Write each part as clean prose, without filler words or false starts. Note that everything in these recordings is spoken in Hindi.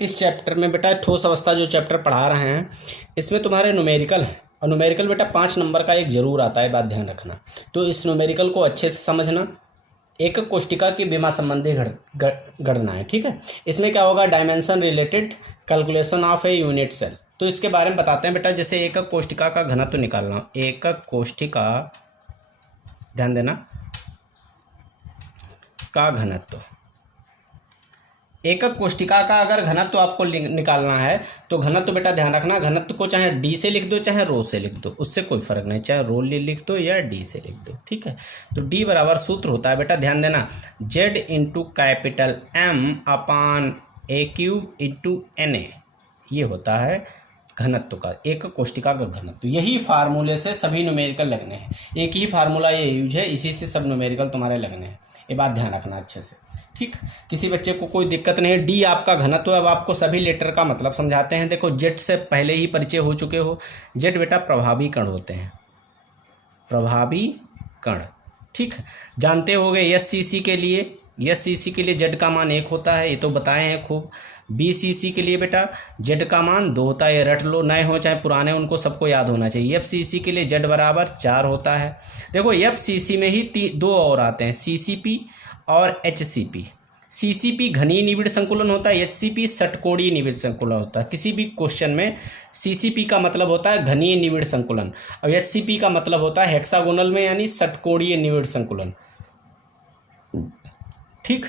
इस चैप्टर में बेटा ठोस अवस्था जो चैप्टर पढ़ा रहे हैं इसमें तुम्हारे न्यूमेरिकल है, और न्यूमेरिकल बेटा 5 नंबर का एक जरूर आता है, बात ध्यान रखना। तो इस न्यूमेरिकल को अच्छे से समझना। एकक कोष्टिका की विमा संबंधी गणना है, ठीक है। इसमें क्या होगा, dimension related calculation of a unit cell. तो इसके बारे में बताते हैं बेटा। जैसे एकक कोष्टिका का घनत्व निकालना, एकक कोष्टिका, ध्यान देना, का घनत्व, एकक कोष्टिका का अगर घनत्व आपको निकालना है तो घनत्व बेटा ध्यान रखना, घनत्व को चाहे डी से लिख दो चाहे रो से लिख दो, उससे कोई फर्क नहीं, चाहे रो लिख दो या डी से लिख दो, ठीक है। तो डी बराबर सूत्र होता है बेटा, ध्यान देना, Z into capital M upon a cube into N A, ये होता है घनत्व का, एकक कोष्टिका का घनत्व। यही फार्मूले से सभी न्यूमेरिकल लगने हैं, एक ही फार्मूला ये यूज है, इसी से सब न्यूमेरिकल तुम्हारे लगने हैं, ये बात ध्यान रखना अच्छे से, ठीक। किसी बच्चे को कोई दिक्कत नहीं है। डी आपका घनत्व। अब आपको सभी लेटर का मतलब समझाते हैं। देखो, जेड से पहले ही परिचय हो चुके हो। जेड बेटा प्रभावी कण होते हैं, प्रभावी कण, ठीक है। जानते होगे एससीसी के लिए, एससीसी के लिए जेड का मान 1 होता है, ये तो बताए हैं खूब। बीसीसी के लिए बेटा जेड का मान 2 होता है, ये रट लो, नए हो चाहे पुराने, उनको सबको याद होना चाहिए। एफसीसी के लिए जेड बराबर 4 होता है। देखो एफसीसी में ही 2 और आते हैं, सीसीपी और एचसीपी। सीसीपी घनीय निबिड़ संकुलन होता है, एचसीपी षटकोणीय निबिड़ संकुलन होता है। किसी भी क्वेश्चन में सीसीपी का मतलब होता है घनीय निबिड़ संकुलन और एचसीपी का मतलब होता है हेक्सागोनल में यानी षटकोणीय निबिड़ संकुलन, ठीक,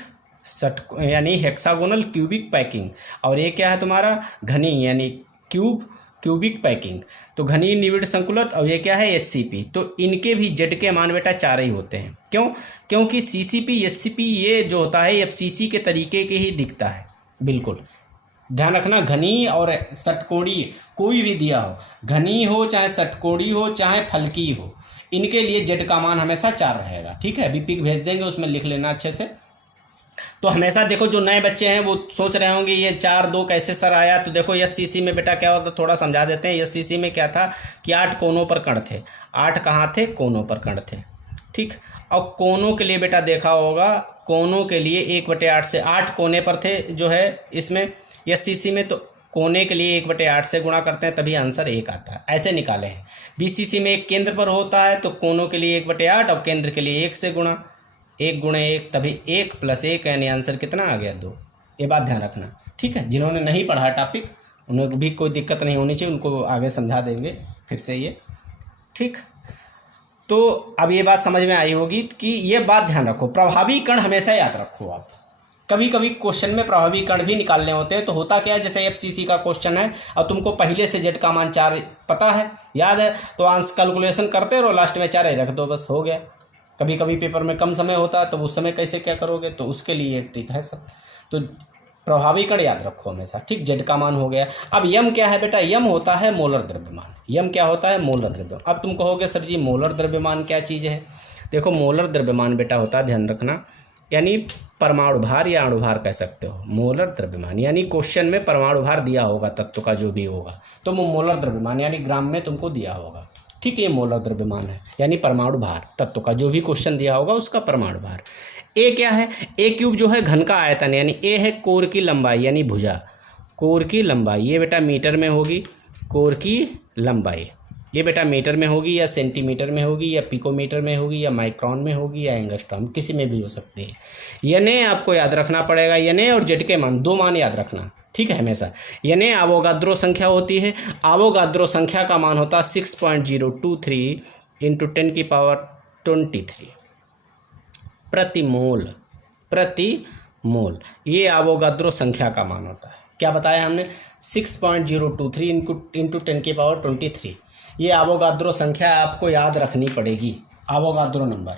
यानी हेक्सागोनल क्यूबिक पैकिंग। और ये क्या है तुम्हारा, घनीय यानी क्यूबिक पैकिंग, तो घनीय निबिड़ संकुलन। और ये क्या है, एचसीपी। तो इनके भी जेड के मान बेटा 4 ही होते हैं। क्यों? क्योंकि सीसीपी एचसीपी ये जो होता है एफसीसी के तरीके के ही दिखता है, बिल्कुल ध्यान रखना। घनीय और षटकोणीय कोई भी दिया हो, घनीय हो चाहे षटकोणीय हो चाहे फलकी हो, इनके लिए जेड का मान हमेशा 4 रहेगा, ठीक है। अभी पिक भेज देंगे, उसमें लिख लेना अच्छे से। तो हमेशा देखो, जो नए बच्चे हैं वो सोच रहे होंगे ये 4 2 कैसे सर आया। तो देखो एससीसी में बेटा क्या होता है, थोड़ा समझा देते हैं। एससीसी में क्या था कि 8 कोनों पर कण थे। 8 कहाँ थे, कोनों पर कण थे, ठीक। और कोनों के लिए बेटा देखा होगा, कोनों के लिए 1/8 से 8 कोने पर थे जो है इसमें एससीसी में, तो कोने के लिए 1/8 से गुणा करते हैं तभी आंसर 1 आता है, ऐसे निकाले हैं। बीसीसी में एक केंद्र पर होता है तो कोनों के लिए 1/8 और केंद्र के लिए 1 से गुणा, 1 × 1 तभी 1 + 1 यानी आंसर कितना आ गया, 2। ये बात ध्यान रखना, ठीक है। जिन्होंने नहीं पढ़ा टॉपिक उन्हें भी कोई दिक्कत नहीं होनी चाहिए, उनको आगे समझा देंगे फिर से ये, ठीक। तो अब ये बात समझ में आई होगी कि ये बात ध्यान रखो, प्रभावी कण हमेशा याद रखो आप। कभी कभी क्वेश्चन में प्रभावी कण भी निकालने होते हैं। तो होता क्या है, जैसे एफसीसी का क्वेश्चन है और तुमको पहले से जेड का मान 4 पता है, याद है, तो आंसर कैलकुलेशन करते रहो, लास्ट में 4 ही रख दो, बस हो गया। कभी कभी पेपर में कम समय होता है तो उस समय कैसे क्या करोगे, तो उसके लिए ट्रिक है सब। तो प्रभावी कण याद रखो हमेशा, ठीक। जेड का मान हो गया। अब यम क्या है बेटा, यम होता है मोलर द्रव्यमान। यम क्या होता है, मोलर द्रव्यमान। अब तुम कहोगे सर जी मोलर द्रव्यमान क्या चीज़ है। देखो मोलर द्रव्यमान बेटा होता है, ध्यान रखना, यानी परमाणु भार या अणु भार कह सकते हो। मोलर द्रव्यमान यानी क्वेश्चन में परमाणु भार दिया होगा तत्व का जो भी होगा, तो वो मोलर द्रव्यमान यानी ग्राम में तुमको दिया होगा, ठीक है। ये मोलर द्रव्यमान है यानी परमाणु भार, तत्व का जो भी क्वेश्चन दिया होगा उसका परमाणु भार। ए क्या है, ए क्यूब जो है घन का आयतन, यानी ए है कोर की लंबाई यानी भुजा, कोर की लंबाई, ये बेटा मीटर में होगी। कोर की लंबाई ये बेटा मीटर में होगी या सेंटीमीटर में होगी या पिकोमीटर में होगी या माइक्रोन में होगी या एंगस्ट्रॉम, किसी में भी हो सकती है। यने आपको याद रखना पड़ेगा, यने और जेड के मान 2 मान याद रखना, ठीक है हमेशा। यने आवोगाद्रो संख्या होती है। आवोगाद्रो संख्या का मान होता है 6.023 × 10⁻23 प्रति मोल, प्रति मोल, ये आवोगाद्रो संख्या का मान होता है। क्या बताया हमने, 6.023 × 10⁻23, ये आवोगाद्रो संख्या आपको याद रखनी पड़ेगी, आवोगाद्रो नंबर,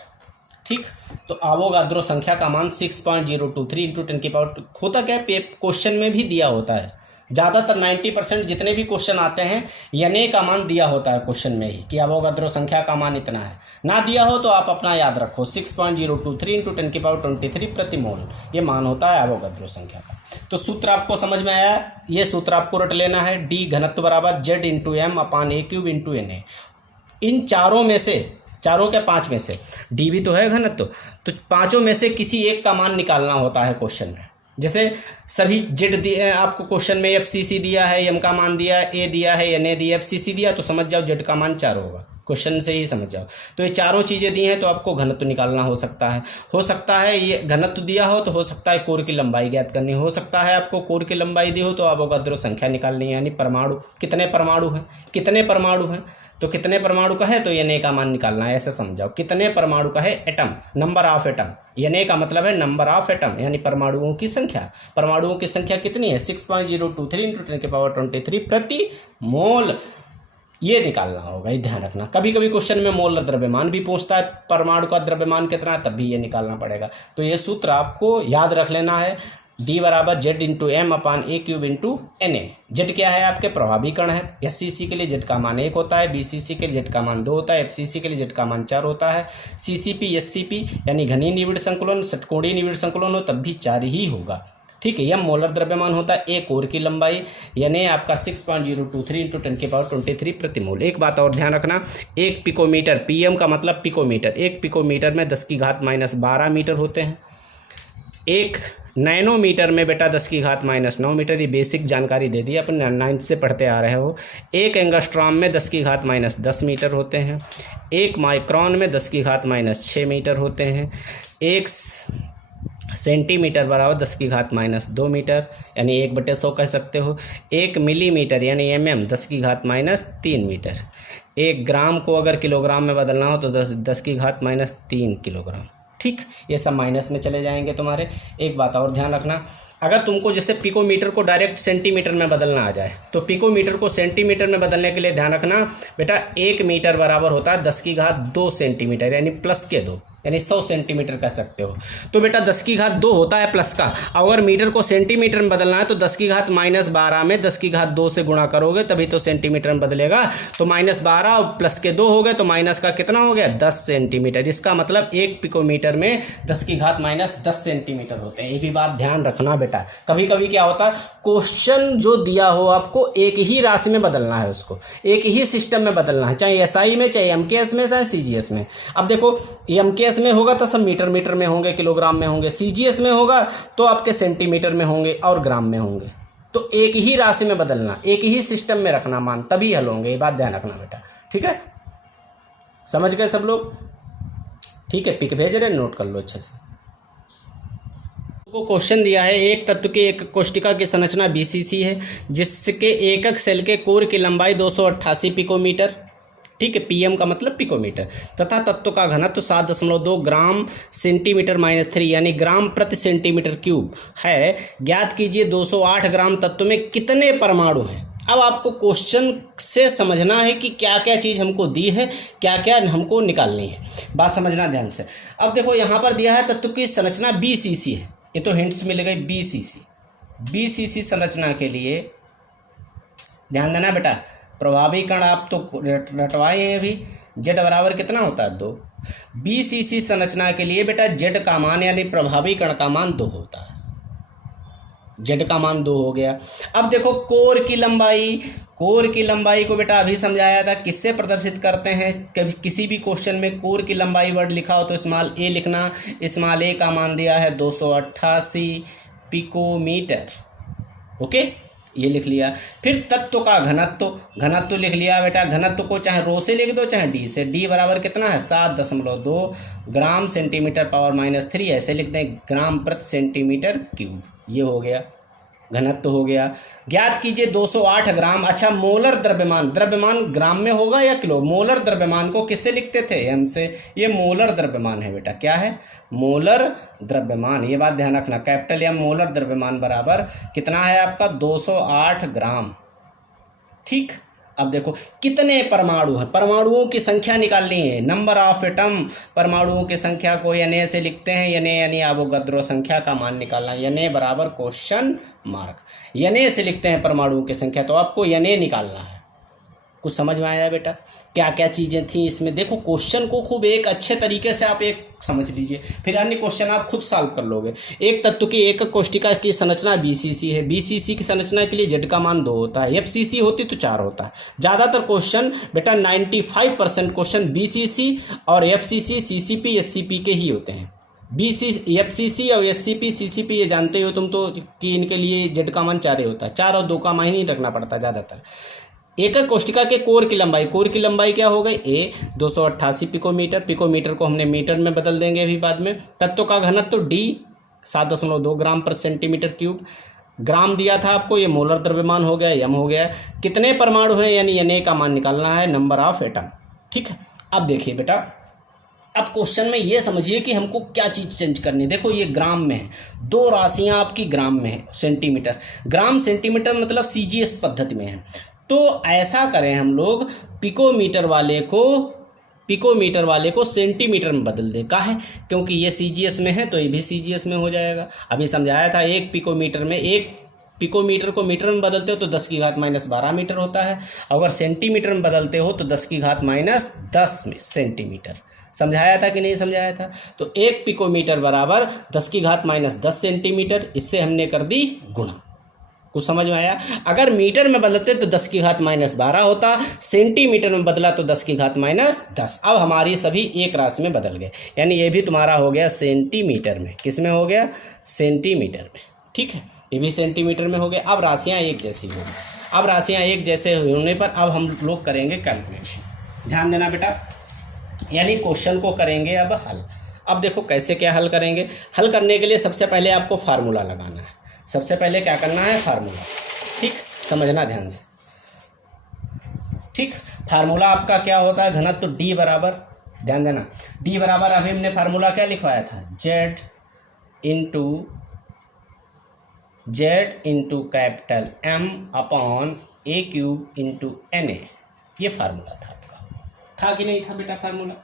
ठीक। तो आवोगाद्रो संख्या का मान 6.023 × 10⁻, होता क्या है क्वेश्चन में भी दिया होता है। ज़्यादातर 90% जितने भी क्वेश्चन आते हैं यने का मान दिया होता है क्वेश्चन में ही कि आवोगाद्रो संख्या का मान इतना है। ना दिया हो तो आप अपना याद रखो, 6.023 × 10⁻23 प्रति मोल, ये मान होता है आवोगाद्रो संख्या का। तो सूत्र आपको समझ में आया, ये सूत्र आपको रट लेना है, डी घनत्व बराबर Z × M upon a cube × N A. इन चारों में से, चारों के 5 में से, डी भी तो है घनत्व, तो 5 में से किसी एक का मान निकालना होता है क्वेश्चन में। जैसे सभी जेड दिए आपको क्वेश्चन में, एफसीसी दिया है, एम का मान दिया है, ए दिया है, एन ए दिया, एफसीसी दिया, तो समझ जाओ जेड का मान 4 होगा, क्वेश्चन से ही समझ जाओ। तो ये चारों चीज़ें दी हैं, तो आपको घनत्व निकालना हो सकता है ये घनत्व दिया हो, तो हो सकता है कोर की लंबाई ज्ञात करनी हो सकता है, आपको कोर की लंबाई दी हो तो अवोगाद्रो संख्या निकालनी है, यानी परमाणु कितने परमाणु हैं, तो कितने परमाणु का है तो एन ए का मान निकालना है, ऐसे समझाओ। कितने परमाणु का है, atom, number of atom, N A का मतलब है नंबर ऑफ एटम, यानी परमाणुओं की संख्या। परमाणुओं की संख्या कितनी है, 6.023 × 10⁻23 प्रति मोल, ये निकालना होगा, ये ध्यान रखना। कभी कभी क्वेश्चन में मोलर द्रव्यमान भी पूछता है, परमाणु का द्रव्यमान कितना है, तब भी ये निकालना पड़ेगा। तो ये सूत्र आपको याद रख लेना है, D = Z/m/a³ × Na। जेड क्या है, आपके प्रभावी कण है। एससीसी के लिए जेड का मान 1 होता है, बीसीसी के लिए जेड का मान 2 होता है, एफसीसी के लिए जेड का मान 4 होता है। सीसीपी एससीपी यानी घनीय निविड़ संकुलन, षटकोणीय निविड़ संकुलन हो तब भी 4 ही होगा, ठीक है। यह मोलर द्रव्यमान होता है, एक कोर की लंबाई, यानी आपका 6.023 × 10⁻23 प्रति मोल। एक बात और ध्यान रखना, 1 पिकोमीटर, पीएम का मतलब पिकोमीटर, 1 पिकोमीटर में 10⁻12 मीटर होते हैं। 1 नैनोमीटर में बेटा 10⁻9 मीटर, ये बेसिक जानकारी दे दी, अपन 9th से पढ़ते आ रहे हो। 1 एंगस्ट्रॉम में 10⁻10 मीटर होते हैं। 1 माइक्रोन में 10⁻6 मीटर होते हैं। 1 सेंटीमीटर बराबर 10⁻2 मीटर, यानी 1/100 कह सकते हो। 1 मिलीमीटर यानी mm 10⁻3 मीटर। 1 ग्राम को अगर किलोग्राम में बदलना हो तो 10⁻3 किलोग्राम, ठीक। ये सब माइनस में चले जाएंगे तुम्हारे। एक बात और ध्यान रखना, अगर तुमको जैसे पिकोमीटर को डायरेक्ट सेंटीमीटर में बदलना आ जाए, तो पिकोमीटर को सेंटीमीटर में बदलने के लिए ध्यान रखना बेटा, 1 मीटर बराबर होता है 10⁻2 सेंटीमीटर, यानी प्लस के 2, यानी 100 सेंटीमीटर कह सकते हो। तो बेटा 10⁻2 होता है प्लस का, अगर मीटर को सेंटीमीटर में बदलना है तो 10⁻12 में 10⁻2 से गुणा करोगे तभी तो सेंटीमीटर में बदलेगा। तो -12 और प्लस के 2 हो गए, तो माइनस का कितना हो गया, 10 सेंटीमीटर। इसका मतलब 1 पिकोमीटर में 10⁻10 सेंटीमीटर होते हैं। ये भी बात ध्यान रखना बेटा। कभी कभी क्या होता है, क्वेश्चन जो दिया हो आपको एक ही राशि में बदलना है, उसको एक ही सिस्टम में बदलना है, चाहे एसआई में, चाहे एमकेएस में, चाहे सीजीएस में। अब देखो एमकेएस में होगा तो सब मीटर में होंगे, किलोग्राम में होंगे। सीजीएस में होगा तो आपके सेंटीमीटर में होंगे और ग्राम में होंगे। तो एक ही राशि में बदलना, एक ही सिस्टम में रखना मान, तभी हल होंगे। ये बात ध्यान रखना बेटा, ठीक है। समझ गए सब लोग, ठीक है। पिक भेज रहे, नोट कर लो अच्छे से। को क्वेश्चन दिया है, एक तत्व की एक कोशिका की संरचना बीसीसी है, जिसके एकक सेल के कोर की लंबाई 288 पिकोमीटर, ठीक है। पीएम का मतलब पिकोमीटर, तथा तत्व का घनत्व 7.2 ग्राम सेंटीमीटर -3 यानी ग्राम प्रति सेंटीमीटर क्यूब है। ज्ञात कीजिए 208 ग्राम तत्व में कितने परमाणु हैं। अब आपको क्वेश्चन से समझना है कि क्या क्या चीज़ हमको दी है, क्या क्या हमको निकालनी है, बात समझना ध्यान से। अब देखो यहाँ पर दिया है तत्व की संरचना बीसीसी है, ये तो हिंट्स मिल गई। बीसीसी संरचना के लिए ध्यान देना बेटा, प्रभावी कण आप तो रटवाए हैं अभी। जेड बराबर कितना होता है, 2। बीसीसी संरचना के लिए बेटा जेड का मान यानी प्रभावी कण का मान 2 होता है। जेड का मान 2 हो गया। अब देखो कोर की लंबाई को बेटा अभी समझाया था, किससे प्रदर्शित करते हैं। कभी किसी भी क्वेश्चन में कोर की लंबाई वर्ड लिखा हो तो स्मॉल ए लिखना। स्मॉल ए का मान दिया है 288 पिकोमीटर, ओके, ये लिख लिया। फिर तत्व का घनत्व लिख लिया बेटा। घनत्व को चाहे रो से लिख दो चाहे डी से। डी बराबर कितना है, 7.2 ग्राम सेंटीमीटर पावर -3, ऐसे लिख दें, ग्राम प्रति सेंटीमीटर क्यूब। ये हो गया, घनत्व हो गया। ज्ञात कीजिए 208 ग्राम। अच्छा, मोलर द्रव्यमान ग्राम में होगा या किलो। मोलर द्रव्यमान को किससे लिखते थे, एम से। ये मोलर द्रव्यमान है बेटा, क्या है, मोलर द्रव्यमान। ये बात ध्यान रखना, कैपिटल एम मोलर द्रव्यमान बराबर कितना है आपका, 208 ग्राम, ठीक। अब देखो कितने परमाणु हैं, परमाणुओं की संख्या निकालनी है। नंबर ऑफ एटम, परमाणुओं की संख्या को Na से लिखते हैं। Na यानी अवोगाद्रो संख्या का मान निकालना। Na बराबर क्वेश्चन मार्क, Na से लिखते हैं परमाणुओं की संख्या, तो आपको Na निकालना है। कुछ समझ में आया बेटा, क्या क्या चीज़ें थी इसमें। देखो क्वेश्चन को खूब एक अच्छे तरीके से आप एक समझ लीजिए, फिर अन्य क्वेश्चन आप खुद सॉल्व कर लोगे। एक तत्व की एक कोशिका की संरचना बीसीसी है। बीसीसी की संरचना के लिए जेड का मान 2 होता है। एफसीसी होती तो 4 होता है। ज़्यादातर क्वेश्चन बेटा 95% क्वेश्चन बीसीसी और एफसीसी, सीसीपी, एससीपी के ही होते हैं। FCC और SCP CCP ये जानते हो तुम तो कि इनके लिए जेड का मान 4 ही होता है, 4 और 2 का मान ही रखना पड़ता है ज़्यादातर। एक कोष्टिका के कोर की लंबाई क्या हो गई A 288 पिकोमीटर, पिकोमीटर को हमने मीटर में बदल देंगे अभी बाद में। तत्व का घनत्व तो D 7.2 ग्राम पर सेंटीमीटर क्यूब, ग्राम दिया था आपको, ये मोलर द्रव्यमान हो गया, m हो गया। कितने परमाणु हैं यानी Na का मान निकालना है, नंबर ऑफ एटम। ठीक है, अब देखिए बेटा, अब क्वेश्चन में ये समझिए कि हमको क्या चीज़ चेंज करनी है। देखो ये ग्राम में है, दो राशियां आपकी ग्राम में है, सेंटीमीटर, ग्राम सेंटीमीटर मतलब CGS पद्धति में है। तो ऐसा करें हम लोग, पिकोमीटर वाले को सेंटीमीटर में बदल दे। काहे? क्योंकि ये CGS में है तो ये भी CGS में हो जाएगा। अभी समझाया था, एक पिकोमीटर को मीटर में बदलते हो तो 10 की घात -12 मीटर होता है, अगर सेंटीमीटर में बदलते हो तो 10 की घात -10 सेंटीमीटर। समझाया था कि नहीं समझाया था? तो एक पिकोमीटर बराबर 10 की घात -10 सेंटीमीटर, इससे हमने कर दी गुणा। कुछ समझ में आया? अगर मीटर में बदलते तो 10 की घात -12 होता, सेंटीमीटर में बदला तो 10 की घात -10। अब हमारी सभी एक राशि में बदल गए, यानी ये भी तुम्हारा हो गया सेंटीमीटर में। किस में हो गया? सेंटीमीटर में। ठीक है, ये भी सेंटीमीटर में हो गया। अब राशियाँ एक जैसी होगी। अब राशियाँ एक जैसे होने पर अब हम लोग करेंगे कैलकुलेशन। ध्यान देना बेटा, यानी क्वेश्चन को करेंगे अब हल। अब देखो कैसे क्या हल करेंगे। हल करने के लिए सबसे पहले आपको फार्मूला लगाना है। सबसे पहले क्या करना है? फार्मूला। ठीक, समझना ध्यान से। ठीक, फार्मूला आपका क्या होता है? घनत्व तो D बराबर, ध्यान देना, D बराबर अभी हमने फार्मूला क्या लिखवाया था? Z into capital M upon A³ into Na। ये फार्मूला था कि नहीं था बेटा फार्मूला?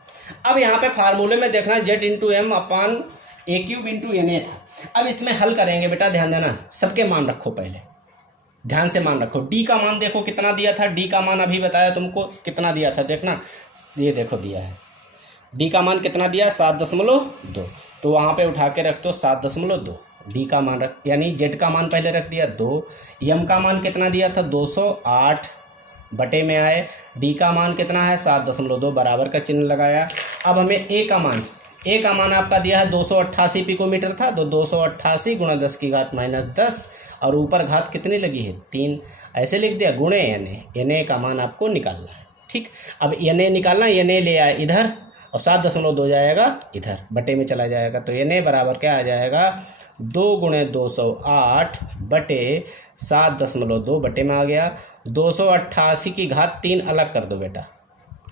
अब यहाँ पे फार्मूले में देखना Z into M upon A³ into Na था। अब इसमें हल करेंगे बेटा, ध्यान देना, सबके मान रखो, पहले ध्यान से मान रखो। D का मान देखो कितना दिया था, D का मान अभी बताया तुमको कितना दिया था, देखना, ये देखो दिया है। D का मान कितना दिया? 7.2। तो वहाँ पे उठा के रख दो 7.2। D का मान रख, यानी Z का मान पहले रख दिया 2। M का मान कितना दिया था? 208 बटे में आए। D का मान कितना है? 7.2, बराबर का चिन्ह लगाया। अब हमें A का मान आपका दिया है 288 पिकोमीटर था, तो 288 गुणा 10 की घात -10, और ऊपर घात कितनी लगी है? 3, ऐसे लिख दिया, गुणे Na का मान आपको निकालना है। ठीक, अब Na निकालना, Na ले आए इधर और 7.2 जाएगा इधर, बटे में चला जाएगा, तो Na बराबर क्या आ जाएगा? 2 गुणे 208 बटे 7.2 बटे में आ गया। 288 की घात 3 अलग कर दो बेटा।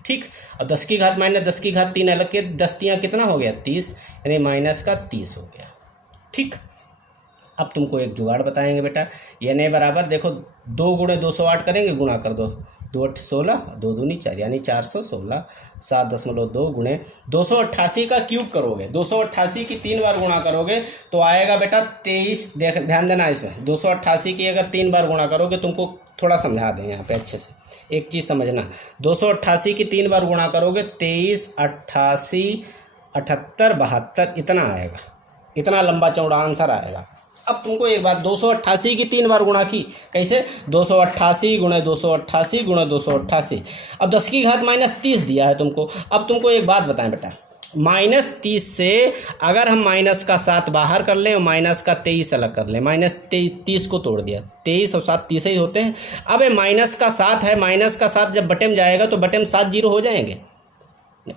ठीक, और 10 की घात -10 की घात 3 अलग के 10 तियाँ कितना हो गया? 30, यानी -30 हो गया। ठीक, अब तुमको एक जुगाड़ बताएंगे बेटा। Na बराबर देखो 2 गुणे 208 करेंगे, गुणा कर दो, 2 8 16, 2 दूनी 4, यानी 416। 7.2 गुणे 288 का क्यूब करोगे, 288 की 3 बार गुणा करोगे तो आएगा बेटा 23। देख ध्यान देना, इसमें 288 की अगर 3 बार गुणा करोगे, तुमको थोड़ा समझा दें यहाँ पे अच्छे से, एक चीज़ समझना। 288 की 3 बार गुणा करोगे 23, 88, 78, 72, इतना आएगा, इतना लंबा चौड़ा आंसर आएगा। अब तुमको एक बात, 288 की 3 बार गुणा की, कैसे? 288 गुणे 288 गुणे 288। अब 10 की घात -30 दिया है तुमको। अब तुमको एक बात बताएं बेटा, -30 से अगर हम माइनस का 7 बाहर कर लें और माइनस का 23 अलग कर लें, -30 को तोड़ दिया, 23 और 7 30 ही होते हैं। अब ये माइनस का 7 है, माइनस का 7 जब बटे में जाएगा तो बटे में 7 जीरो हो जाएंगे।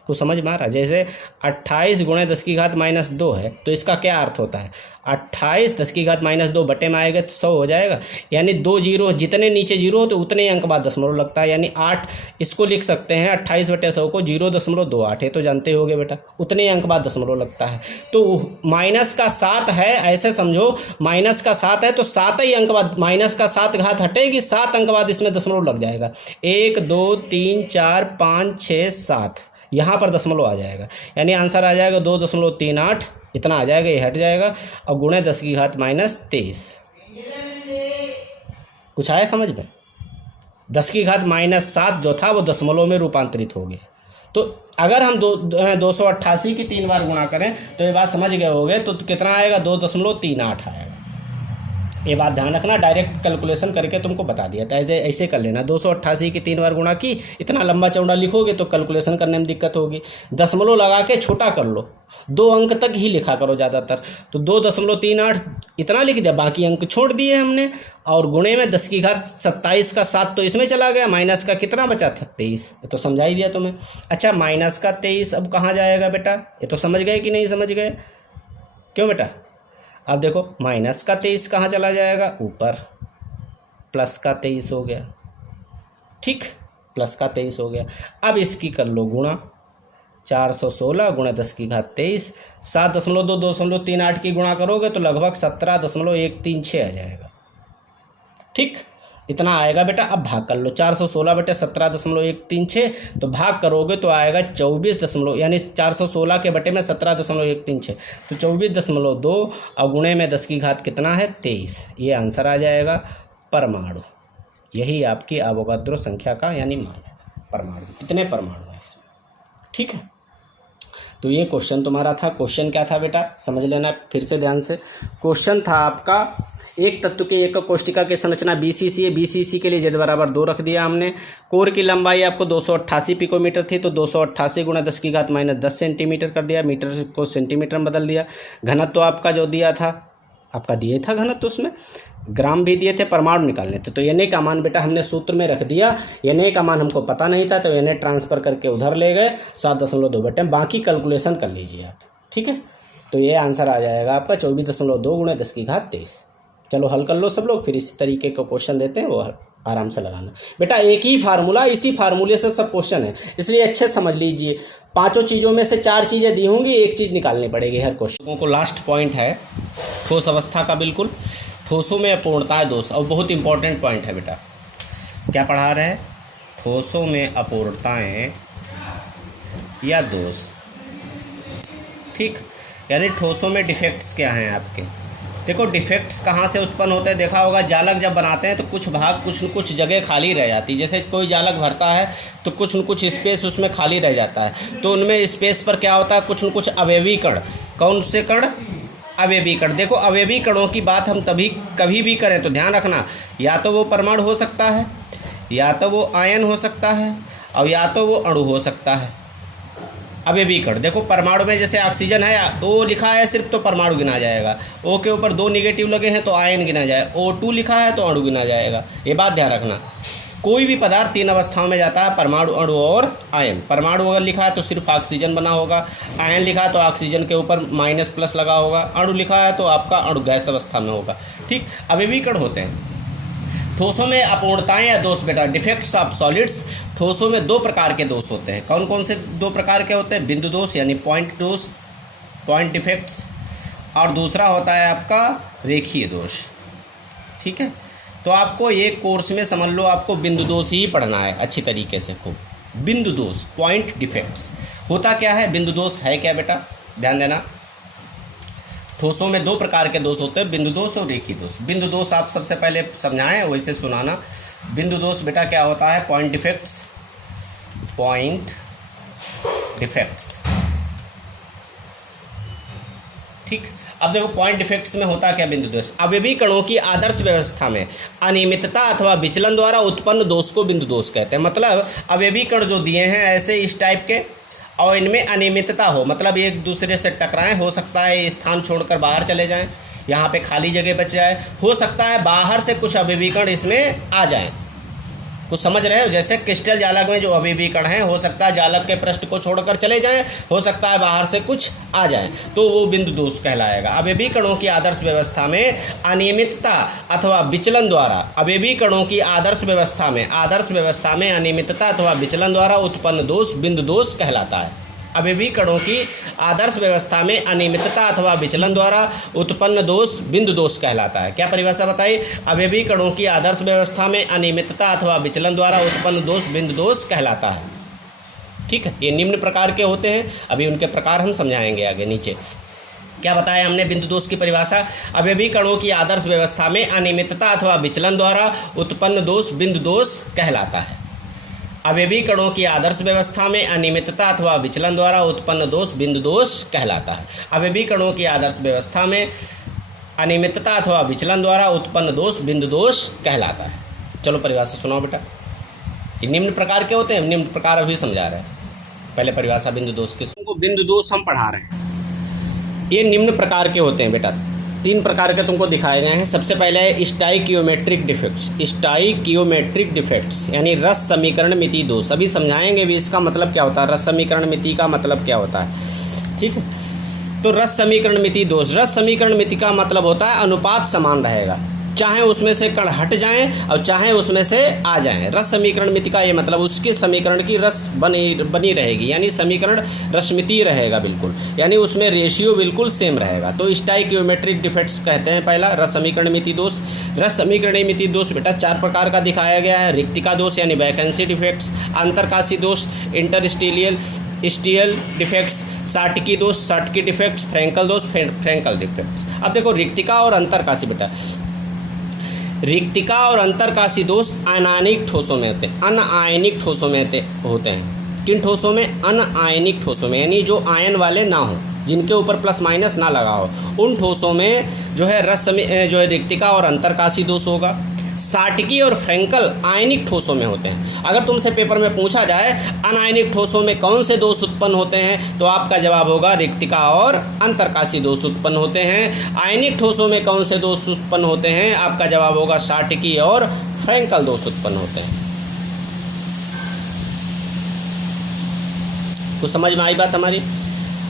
कुछ समझ में आ रहा है? जैसे 28 गुणे 10 की घात -2 है, तो इसका क्या अर्थ होता है? 28 10 की घात -2 बटे में आएगा तो 100 हो जाएगा, यानी 2 जीरो, जितने नीचे जीरो हो तो उतने ही अंक बाद दशमलव लगता है, यानी 8। इसको लिख सकते हैं 28 बटे 100 को 0.28 है, तो जानते होगे बेटा, उतने ही अंक बाद दशमलव लगता है। तो माइनस का 7 है, ऐसे समझो, माइनस का 7 है तो 7 ही अंक बाद, माइनस का 7 घात हटेगी, 7 अंक बाद इसमें दशमलव लग जाएगा। 1 2 3 4 5 6 7, यहाँ पर दशमलव आ जाएगा, यानी आंसर आ जाएगा 2.38, इतना आ जाएगा, ये हट जाएगा। और गुणे 10 की घात -23, कुछ आया समझ में? 10 की घात -7 जो था वो दशमलव में रूपांतरित हो गया। तो अगर हम 288 की 3 बार गुणा करें तो ये बात समझ गए होगे, तो कितना आएगा? 2.38 आएगा। ये बात ध्यान रखना, डायरेक्ट कैलकुलेशन करके तुमको बता दिया था, ऐसे कर लेना। 288 की 3 बार गुणा की, इतना लंबा चौड़ा लिखोगे तो कैलकुलेशन करने में दिक्कत होगी। दशमलव लगा के छोटा कर लो, 2 अंक तक ही लिखा करो ज़्यादातर। तो 2.38 इतना लिख दिया, बाकी अंक छोड़ दिए हमने। और गुणे में 10 की घात 27 का 7 तो इसमें चला गया, माइनस का कितना बचा था 23, ये तो समझा ही दिया तुम्हें। अच्छा माइनस का 23 अब कहाँ जाएगा बेटा, ये तो समझ गए कि नहीं समझ गए, क्यों बेटा? अब देखो माइनस का 23 कहाँ चला जाएगा, ऊपर, प्लस का 23 हो गया, ठीक, प्लस का 23 हो गया। अब इसकी कर लो गुणा, 416 गुणा 10 की घात 23, 7.238 की गुणा करोगे तो लगभग 17.136 आ जाएगा, ठीक, इतना आएगा बेटा। अब भाग कर लो, 416 बटे 17.136, तो भाग करोगे तो आएगा 24 यानी 416 के बटे में 17.136, तो 24.2 और गुणे में 10 की घात कितना है 23, ये आंसर आ जाएगा परमाणु। यही आपकी अवोगाद्रो संख्या का यानी मान है, परमाणु, इतने परमाणु है इसमें, ठीक है। तो ये क्वेश्चन तुम्हारा था। क्वेश्चन क्या था बेटा, समझ लेना फिर से ध्यान से। क्वेश्चन था आपका, एक तत्व के एक कोष्टिका की संरचना बीसीसी है, बीसीसी के लिए z बराबर 2 रख दिया हमने। कोर की लंबाई आपको 288 पिकोमीटर थी, तो 288 गुणा 10 की घात माइनस 10 सेंटीमीटर कर दिया, मीटर को सेंटीमीटर में बदल दिया। घनत्व तो आपका जो दिया था, आपका दिए था घनत्व, तो उसमें ग्राम भी दिए थे, परमाणु निकालने थे। तो Na का मान बेटा हमने सूत्र में रख दिया, Na का मान हमको पता नहीं था तो Na ट्रांसफ़र करके उधर ले गए 7.2 बटे, बाकी कैलकुलेशन कर लीजिए आप, ठीक है। तो ये आंसर आ जाएगा आपका 24.2 गुणा 10 की घात 23। चलो हल कर लो सब लोग, फिर इस तरीके का क्वेश्चन देते हैं, वो आराम से लगाना बेटा। एक ही फार्मूला, इसी फार्मूले से सब क्वेश्चन है, इसलिए अच्छे समझ लीजिए। 5 चीज़ों में से 4 चीज़ें दी होंगी, एक चीज़ निकालनी पड़ेगी हर क्वेश्चन को। लास्ट पॉइंट है ठोस अवस्था का, बिल्कुल ठोसों में अपूर्णताएं दोष, और बहुत इंपॉर्टेंट पॉइंट है बेटा। क्या पढ़ा रहे हैं, ठोसों में अपूर्णताएं या दोष, ठीक, यानी ठोसों में डिफेक्ट्स क्या हैं आपके। देखो डिफेक्ट्स कहाँ से उत्पन्न होते हैं, देखा होगा जालक जब बनाते हैं तो कुछ भाग, कुछ न कुछ जगह खाली रह जाती है। जैसे कोई जालक भरता है तो कुछ न कुछ स्पेस उसमें खाली रह जाता है, तो उनमें स्पेस पर क्या होता है, कुछ न कुछ अवयवी कण। कौन से कण, अवयवी कण। देखो अवयवी कणों की बात हम तभी कभी भी करें तो ध्यान रखना, या तो वो परमाणु हो सकता है, या तो वो आयन हो सकता है, और या तो वो अणु हो सकता है। अवयवी कण, देखो परमाणु में जैसे ऑक्सीजन है, O लिखा है सिर्फ तो परमाणु गिना जाएगा, O के ऊपर 2 निगेटिव लगे हैं तो आयन गिना जाएगा, O2 लिखा है तो अणु गिना जाएगा। ये बात ध्यान रखना। कोई भी पदार्थ 3 अवस्थाओं में जाता है, परमाणु, अणु और आयन। परमाणु अगर लिखा है तो सिर्फ ऑक्सीजन बना होगा, आयन लिखा है तो ऑक्सीजन के ऊपर माइनस प्लस लगा होगा, अणु लिखा है तो आपका अणु गैस अवस्था में होगा, ठीक। अवयवी कण होते हैं। ठोसों में अपूर्णताएं या दोष बेटा, डिफेक्ट्स ऑफ सॉलिड्स। ठोसों में 2 प्रकार के दोष होते हैं। कौन कौन से 2 प्रकार के होते हैं, बिंदु दोष यानी पॉइंट दोष, पॉइंट डिफेक्ट्स, और दूसरा होता है आपका रेखीय दोष, ठीक है। तो आपको एक कोर्स में समझ लो आपको बिंदु दोष ही पढ़ना है अच्छी तरीके से खूब। बिंदु दोष, पॉइंट डिफेक्ट्स होता क्या है, बिंदु दोष है क्या बेटा, ध्यान देना। ठोसों में 2 प्रकार के दोष होते हैं, बिंदु दोष और रेखीय दोष। बिंदु दोष आप सबसे पहले समझाएं, वैसे सुनाना। बिंदु दोष बेटा क्या होता है, पॉइंट डिफेक्ट्स, पॉइंट डिफेक्ट्स, ठीक। अब देखो पॉइंट डिफेक्ट्स में होता क्या बिंदु दोष, अवयवी कणों की आदर्श व्यवस्था में अनियमितता अथवा विचलन द्वारा उत्पन्न दोष को बिंदु दोष कहते हैं। मतलब अवयवी कण जो दिए हैं ऐसे इस टाइप के, और इनमें अनियमितता हो, मतलब एक दूसरे से टकराएं, हो सकता है स्थान छोड़कर बाहर चले जाएं, यहाँ पे खाली जगह बच जाए, हो सकता है बाहर से कुछ अवयवी कण इसमें आ जाएं। कुछ समझ रहे हो, जैसे क्रिस्टल जालक में जो अवयवी कण हैं, हो सकता है जालक के पृष्ठ को छोड़कर चले जाएं, हो सकता है बाहर से कुछ आ जाएं, तो वो बिंदु दोष कहलाएगा। अवयवी कणों की आदर्श व्यवस्था में अनियमितता अथवा विचलन द्वारा, अवयवी कणों की आदर्श व्यवस्था में अनियमितता अथवा विचलन द्वारा उत्पन्न दोष बिंदु दोष कहलाता है। अवयवी कणों की आदर्श व्यवस्था में अनियमितता अथवा विचलन द्वारा उत्पन्न दोष बिंदु दोष कहलाता है। क्या परिभाषा बताई, अवयवी कणों की आदर्श व्यवस्था में अनियमितता अथवा विचलन द्वारा उत्पन्न दोष बिंदु दोष कहलाता है, ठीक है। ये निम्न प्रकार के होते हैं, अभी उनके प्रकार हम समझाएंगे आगे। नीचे क्या बताया हमने बिंदु दोष की परिभाषा, अवयवी कणों की आदर्श व्यवस्था में अनियमितता अथवा विचलन द्वारा उत्पन्न दोष बिंदु दोष कहलाता है। अवयवी कणों की आदर्श व्यवस्था में अनियमितता अथवा विचलन द्वारा उत्पन्न दोष बिंदु दोष कहलाता है। अवयवी कणों की आदर्श व्यवस्था में अनियमितता अथवा विचलन द्वारा उत्पन्न दोष बिंदु दोष कहलाता है। चलो परिभाषा सुनाओ बेटा। ये निम्न प्रकार के होते हैं, निम्न प्रकार अभी समझा रहे हैं, पहले परिभाषा बिंदु दोष की। तुमको बिंदु दोष हम पढ़ा रहे हैं। ये निम्न प्रकार के होते हैं बेटा, 3 प्रकार के तुमको दिखाए गए हैं। सबसे पहले है स्टाइकियोमेट्रिक डिफेक्ट्स। स्टाइकियोमेट्रिक डिफेक्ट्स यानी रस समीकरण मिति दोष। अभी समझाएंगे भी इसका मतलब क्या होता है, रस समीकरण मिति का मतलब क्या होता है। ठीक है, तो रस समीकरण मिति दोष, रस समीकरण मिति का मतलब होता है अनुपात समान रहेगा, चाहे उसमें से कण हट जाएं और चाहे उसमें से आ जाएं। रस समीकरण मिति का ये मतलब उसके समीकरण की रस बनी रहेगी, यानी समीकरण रसमितीय रहेगा बिल्कुल, यानी उसमें रेशियो बिल्कुल सेम रहेगा। तो स्टाइकियोमेट्रिक डिफेक्ट्स कहते हैं पहला रस समीकरण मिति दोष। रस समीकरण मिति दोष बेटा 4 प्रकार का दिखाया गया है। रिक्तिका दोष यानी वैकेंसी डिफेक्ट्स, अंतरकाशी दोष, इंटरस्टीलियल स्टील डिफेक्ट्स, साटकी दोष, साटकी डिफेक्ट्स, फ्रैंकल दोष, फ्रैंकल डिफेक्ट्स। अब देखो रिक्तिका और अंतरकाशी बेटा, रिक्तिका और अंतरकाशी दोष अनायनिक ठोसों में होते हैं, अनआयनिक ठोसों में होते हैं। किन ठोसों में? अनआयनिक ठोसों में, यानी जो आयन वाले ना हो, जिनके ऊपर प्लस माइनस ना लगा हो, उन ठोसों में जो है जो है रिक्तिका और अंतरकाशी दोष होगा। साटकी और फ्रैंकल आयनिक ठोसों में होते हैं। अगर तुमसे पेपर में पूछा जाए अनायनिक ठोसों में कौन से दोष उत्पन्न होते हैं, तो आपका जवाब होगा रिक्तिका और अंतरकाशी दोष उत्पन्न होते हैं। आयनिक ठोसों में कौन से दोष उत्पन्न होते हैं, आपका जवाब होगा साटकी और फ्रैंकल दोष उत्पन्न होते हैं। कुछ समझ में आई बात हमारी?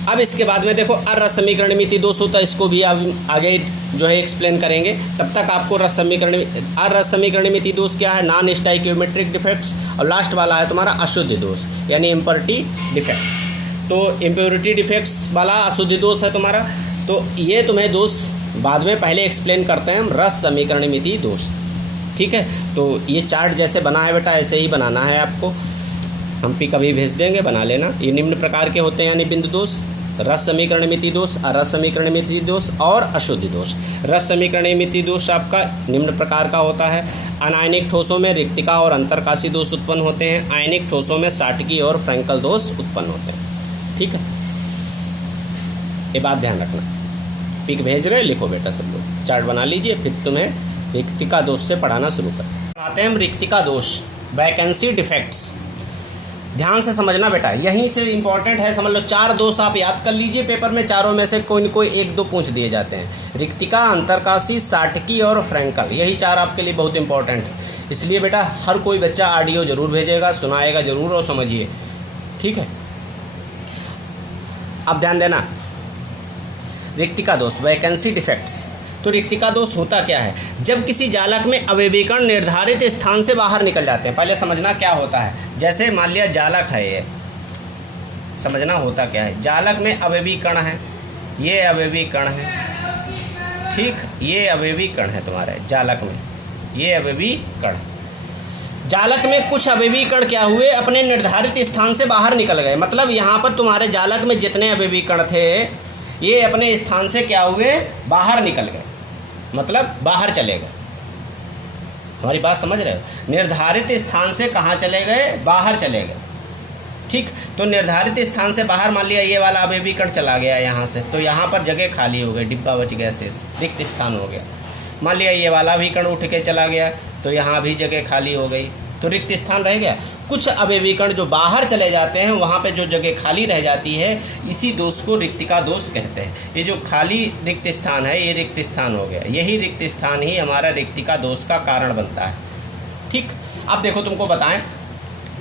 अब इसके बाद में देखो रस समीकरण मिति दोष होता है, इसको भी आप आगे जो है एक्सप्लेन करेंगे। तब तक आपको रस समीकरण मिति दोष क्या है, नॉन स्टाइकियोमेट्रिक डिफेक्ट्स, और लास्ट वाला है तुम्हारा अशुद्ध दोष यानी इम्प्योरिटी डिफेक्ट्स। तो इम्प्योरिटी डिफेक्ट्स वाला अशुद्ध दोष है तुम्हारा। तो ये तुम्हें दोष बाद में पहले एक्सप्लेन करते हैं हम, रस समीकरण मिति दोष। ठीक है, तो ये चार्ट जैसे बना है बेटा ऐसे ही बनाना है आपको, हम भी कभी भेज देंगे, बना लेना। ये निम्न प्रकार के होते हैं यानी बिंदु दोष, रस समीकरण मिति दोष, अरस समीकरण मिति दोष और अशुद्ध दोष। रस समीकरण मिति दोष आपका निम्न प्रकार का होता है। अनायनिक ठोसों में रिक्तिका और अंतरकाशी दोष उत्पन्न होते हैं, आयनिक ठोसों में साटकी और फ्रैंकल दोष उत्पन्न होते हैं। ठीक है, ये बात ध्यान रखना। पिक भेज रहे, लिखो बेटा सब लोग, चार्ट बना लीजिए, फिर तुम्हें रिक्तिका दोष से पढ़ाना शुरू करें। आते हैं हम रिक्तिका दोष, वैकेंसी डिफेक्ट्स। ध्यान से समझना बेटा, यहीं से इंपॉर्टेंट है, समझ लो 4 दोष आप याद कर लीजिए, पेपर में चारों में से कोई न कोई 1-2 पूछ दिए जाते हैं। रिक्तिका, अंतरकाशी, साटकी और फ्रैंकल, यही 4 आपके लिए बहुत इंपॉर्टेंट है। इसलिए बेटा हर कोई बच्चा ऑडियो जरूर भेजेगा, सुनाएगा जरूर और समझिए। ठीक है, अब ध्यान देना, रिक्तिका दोष, वैकेंसी डिफेक्ट्स। तो रिक्तिका दोष होता क्या है, जब किसी जालक में अवयवीकण निर्धारित स्थान से बाहर निकल जाते हैं। पहले समझना क्या होता है, जैसे मान लिया जालक है, ये समझना होता क्या है। जालक में अवयवीकण है, ये अवयवीकण है, ठीक, ये अवयवीकण है तुम्हारे जालक में, ये अवयवीकण। जालक में कुछ अवयवीकण क्या हुए, अपने निर्धारित स्थान से बाहर निकल गए। मतलब यहाँ पर तुम्हारे जालक में जितने अवयवीकण थे ये अपने स्थान से क्या हुए, बाहर निकल गए, मतलब बाहर चले गए। हमारी बात समझ रहे हो, निर्धारित स्थान से कहाँ चले गए, बाहर चले गए। ठीक, तो निर्धारित स्थान से बाहर मान लिया ये वाला अवयवीकण चला गया यहाँ से, तो यहाँ पर जगह खाली हो गई, डिब्बा बच गया, शेष रिक्त स्थान हो गया। मान लिया ये वाला भी कण उठ के चला गया, तो यहाँ भी जगह खाली हो गई, तो रिक्त स्थान रह गया। कुछ अवयवीकण जो बाहर चले जाते हैं वहाँ पे जो जगह खाली रह जाती है, इसी दोष को रिक्तिका दोष कहते हैं। ये जो खाली रिक्त स्थान है ये रिक्त स्थान हो गया, यही रिक्त स्थान ही हमारा रिक्तिका दोष का कारण बनता है। ठीक, अब देखो तुमको बताएं,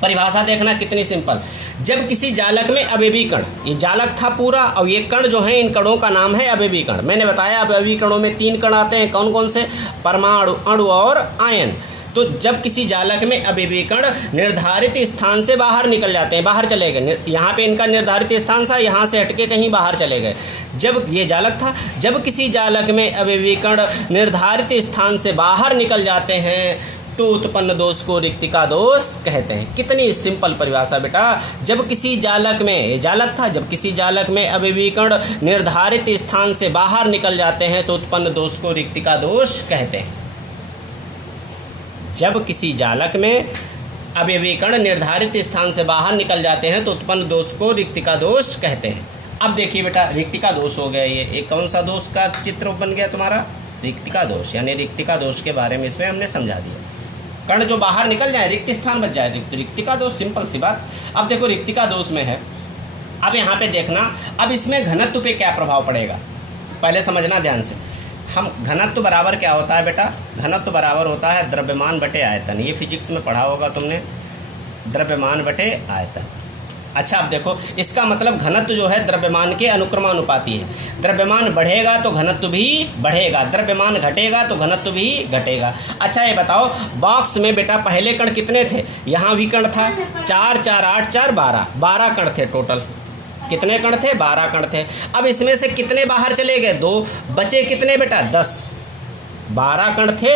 परिभाषा देखना कितनी सिंपल। जब किसी जालक में अवयवीकण, ये जालक था पूरा और ये कण जो है, इन कणों का नाम है अवयवीकण। मैंने बताया अवयवीकणों में 3 कण आते हैं, कौन कौन से, परमाणु, अणु और आयन। तो जब किसी जालक में अवयवीकण निर्धारित स्थान से बाहर निकल जाते हैं, बाहर चले गए, यहाँ पे इनका निर्धारित स्थान था, यहाँ से हटके कहीं बाहर चले गए, जब ये जालक था, जब किसी जालक में अवयवीकण निर्धारित स्थान से बाहर निकल जाते हैं तो उत्पन्न दोष को रिक्तिका दोष कहते हैं। कितनी सिंपल परिभाषा बेटा। जब किसी जालक में, ये जालक था, जब किसी जालक में अवयवीकण निर्धारित स्थान से बाहर निकल जाते हैं तो उत्पन्न दोष को रिक्तिका दोष कहते हैं। जब किसी जालक में अवयवीकण निर्धारित स्थान से बाहर निकल जाते हैं तो उत्पन्न दोष को रिक्तिका दोष कहते हैं। अब देखिए बेटा, रिक्तिका दोष हो गया। ये एक कौन सा दोष का चित्र बन गया तुम्हारा? रिक्तिका दोष, यानी रिक्तिका दोष के बारे में इसमें हमने समझा दिया। कण जो बाहर निकल जाए, रिक्त स्थान बच जाए, रिक्तिका दोष, सिंपल सी बात। अब देखो रिक्तिका दोष में है, अब यहाँ पे देखना, अब इसमें घनत्व पे क्या प्रभाव पड़ेगा पहले समझना ध्यान से। हम घनत्व बराबर क्या होता है बेटा? घनत्व बराबर होता है द्रव्यमान बटे आयतन। ये फिजिक्स में पढ़ा होगा तुमने, द्रव्यमान बटे आयतन। अच्छा, अब देखो इसका मतलब घनत्व जो है द्रव्यमान के अनुक्रमानुपाती है। द्रव्यमान बढ़ेगा तो घनत्व भी बढ़ेगा, द्रव्यमान घटेगा तो घनत्व भी घटेगा। अच्छा ये बताओ, बॉक्स में बेटा पहले कण कितने थे? यहाँ भी कण था, 4 4 8 4 12 कण थे टोटल। कितने कण थे? 12 कण थे। अब इसमें से कितने बाहर चले गए? 2 बचे। कितने बेटा? 10। 12 कण थे,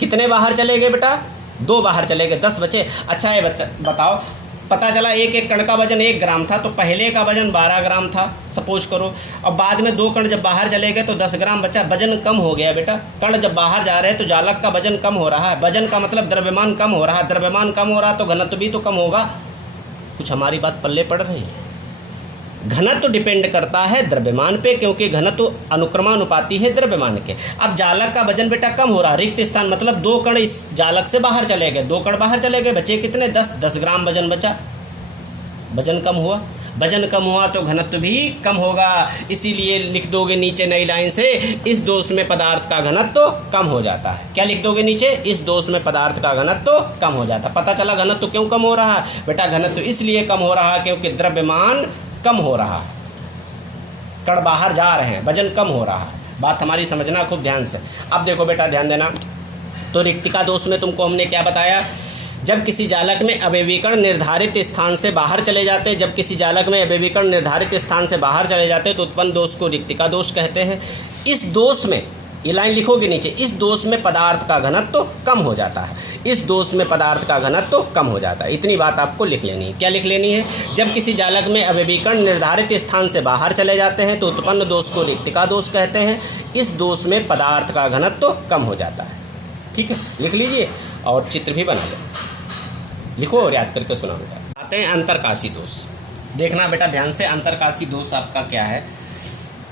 कितने बाहर चले गए बेटा? 2 बाहर चले गए, 10 बचे। अच्छा ये बताओ, पता चला एक एक कण का वजन 1 ग्राम था, तो पहले का वजन 12 ग्राम था सपोज करो, और बाद में 2 कण जब बाहर चले गए तो 10 ग्राम बचा। वजन कम हो गया बेटा। कण जब बाहर जा रहे हैं तो जालक का वजन कम हो रहा है। वजन का मतलब द्रव्यमान कम हो रहा है, द्रव्यमान कम हो रहा तो घनत्व भी तो कम होगा। कुछ हमारी बात पल्ले पड़ रही है? घनत्व डिपेंड करता है द्रव्यमान पे, क्योंकि घनत्व अनुक्रमानुपाती है द्रव्यमान के। अब जालक का वजन बेटा कम हो रहा, रिक्त स्थान मतलब 2 कण इस जालक से बाहर चले गए, 2 कण बाहर चले गए, बचे कितने? 10 ग्राम वजन बचा। वजन कम हुआ, वजन कम हुआ तो घनत्व भी कम होगा। इसीलिए लिख दोगे नीचे नई लाइन से, इस दोष में पदार्थ का घनत्व कम हो जाता है। क्या लिख दोगे नीचे? इस दोष में पदार्थ का घनत्व कम हो जाता है। पता चला घनत्व क्यों कम हो रहा है बेटा? घनत्व इसलिए कम हो रहा है क्योंकि द्रव्यमान कम हो रहा है, कण बाहर जा रहे हैं, वजन कम हो रहा है। बात हमारी समझना खूब ध्यान से। अब देखो बेटा ध्यान देना, तो रिक्तिका दोष में तुमको हमने क्या बताया? जब किसी जालक में अवयवीकरण निर्धारित स्थान से बाहर चले जाते, जब किसी जालक में अवयवीकरण निर्धारित स्थान से बाहर चले जाते तो उत्पन्न दोष को रिक्तिका दोष कहते हैं। इस दोष में, ये लाइन लिखोगे नीचे, इस दोष में पदार्थ का घनत्व कम हो जाता है। इस दोष में पदार्थ का घनत्व कम हो जाता है। इतनी बात आपको लिख लेनी है। क्या लिख लेनी है? जब किसी जालक में अवयवीकरण निर्धारित स्थान से बाहर चले जाते हैं तो उत्पन्न दोष को रिक्तिका दोष कहते हैं। इस दोष में पदार्थ का घनत्व कम हो जाता है। ठीक है, लिख लीजिए और चित्र भी बना लो, लिखो और याद करके सुना बेटा। आते हैं अंतरकाशी दोष। देखना बेटा ध्यान से, अंतरकाशी दोष आपका क्या है?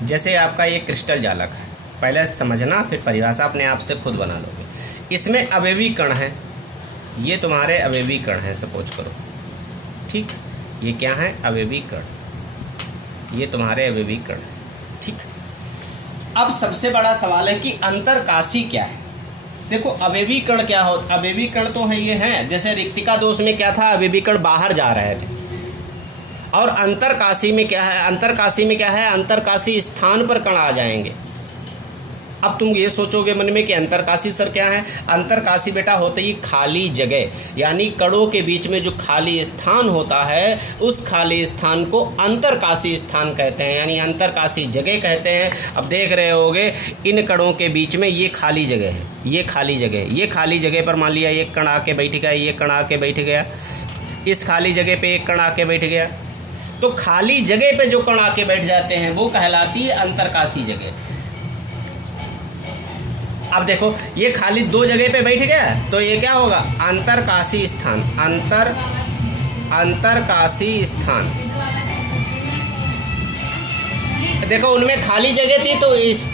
जैसे आपका ये क्रिस्टल जालक है, पहले समझना फिर परिभाषा अपने आप से खुद बना लोगे। इसमें अवयवी कण है, ये तुम्हारे अवयवी कण हैं सपोज करो, ठीक। ये क्या है? अवयवी कण, ये तुम्हारे अवयवी कण है, ठीक। अब सबसे बड़ा सवाल है कि अंतरकाशी क्या है। देखो अवयवी कण क्या हो, अवयवी कण तो है ये हैं, जैसे रिक्तिका दोष में क्या था? अवयवी कण बाहर जा रहे थे। और अंतरकाशी में क्या है? अंतरकाशी में क्या है? अंतरकाशी स्थान पर कण आ जाएंगे। अब तुम ये सोचोगे मन में कि अंतरकाशी सर क्या है? अंतरकाशी बेटा होते ही खाली जगह, यानी कणों के बीच में जो खाली स्थान होता है उस खाली स्थान को अंतरकाशी स्थान कहते हैं, यानी अंतरकाशी जगह कहते हैं। अब देख रहे होगे इन कणों के बीच में ये खाली जगह है, ये खाली जगह, ये खाली जगह पर मान लिया एक कण आके बैठ गया, ये कण आके बैठ गया, इस खाली जगह पे एक कण आके बैठ गया। तो खाली जगह पे जो कण आके बैठ जाते हैं वो कहलाती है अंतरकाशी जगह। अब देखो ये खाली 2 जगह पे बैठ गया तो ये क्या होगा? अंतरकाशी स्थान, अंतरकाशी स्थान। देखो उनमें खाली जगह थी तो इस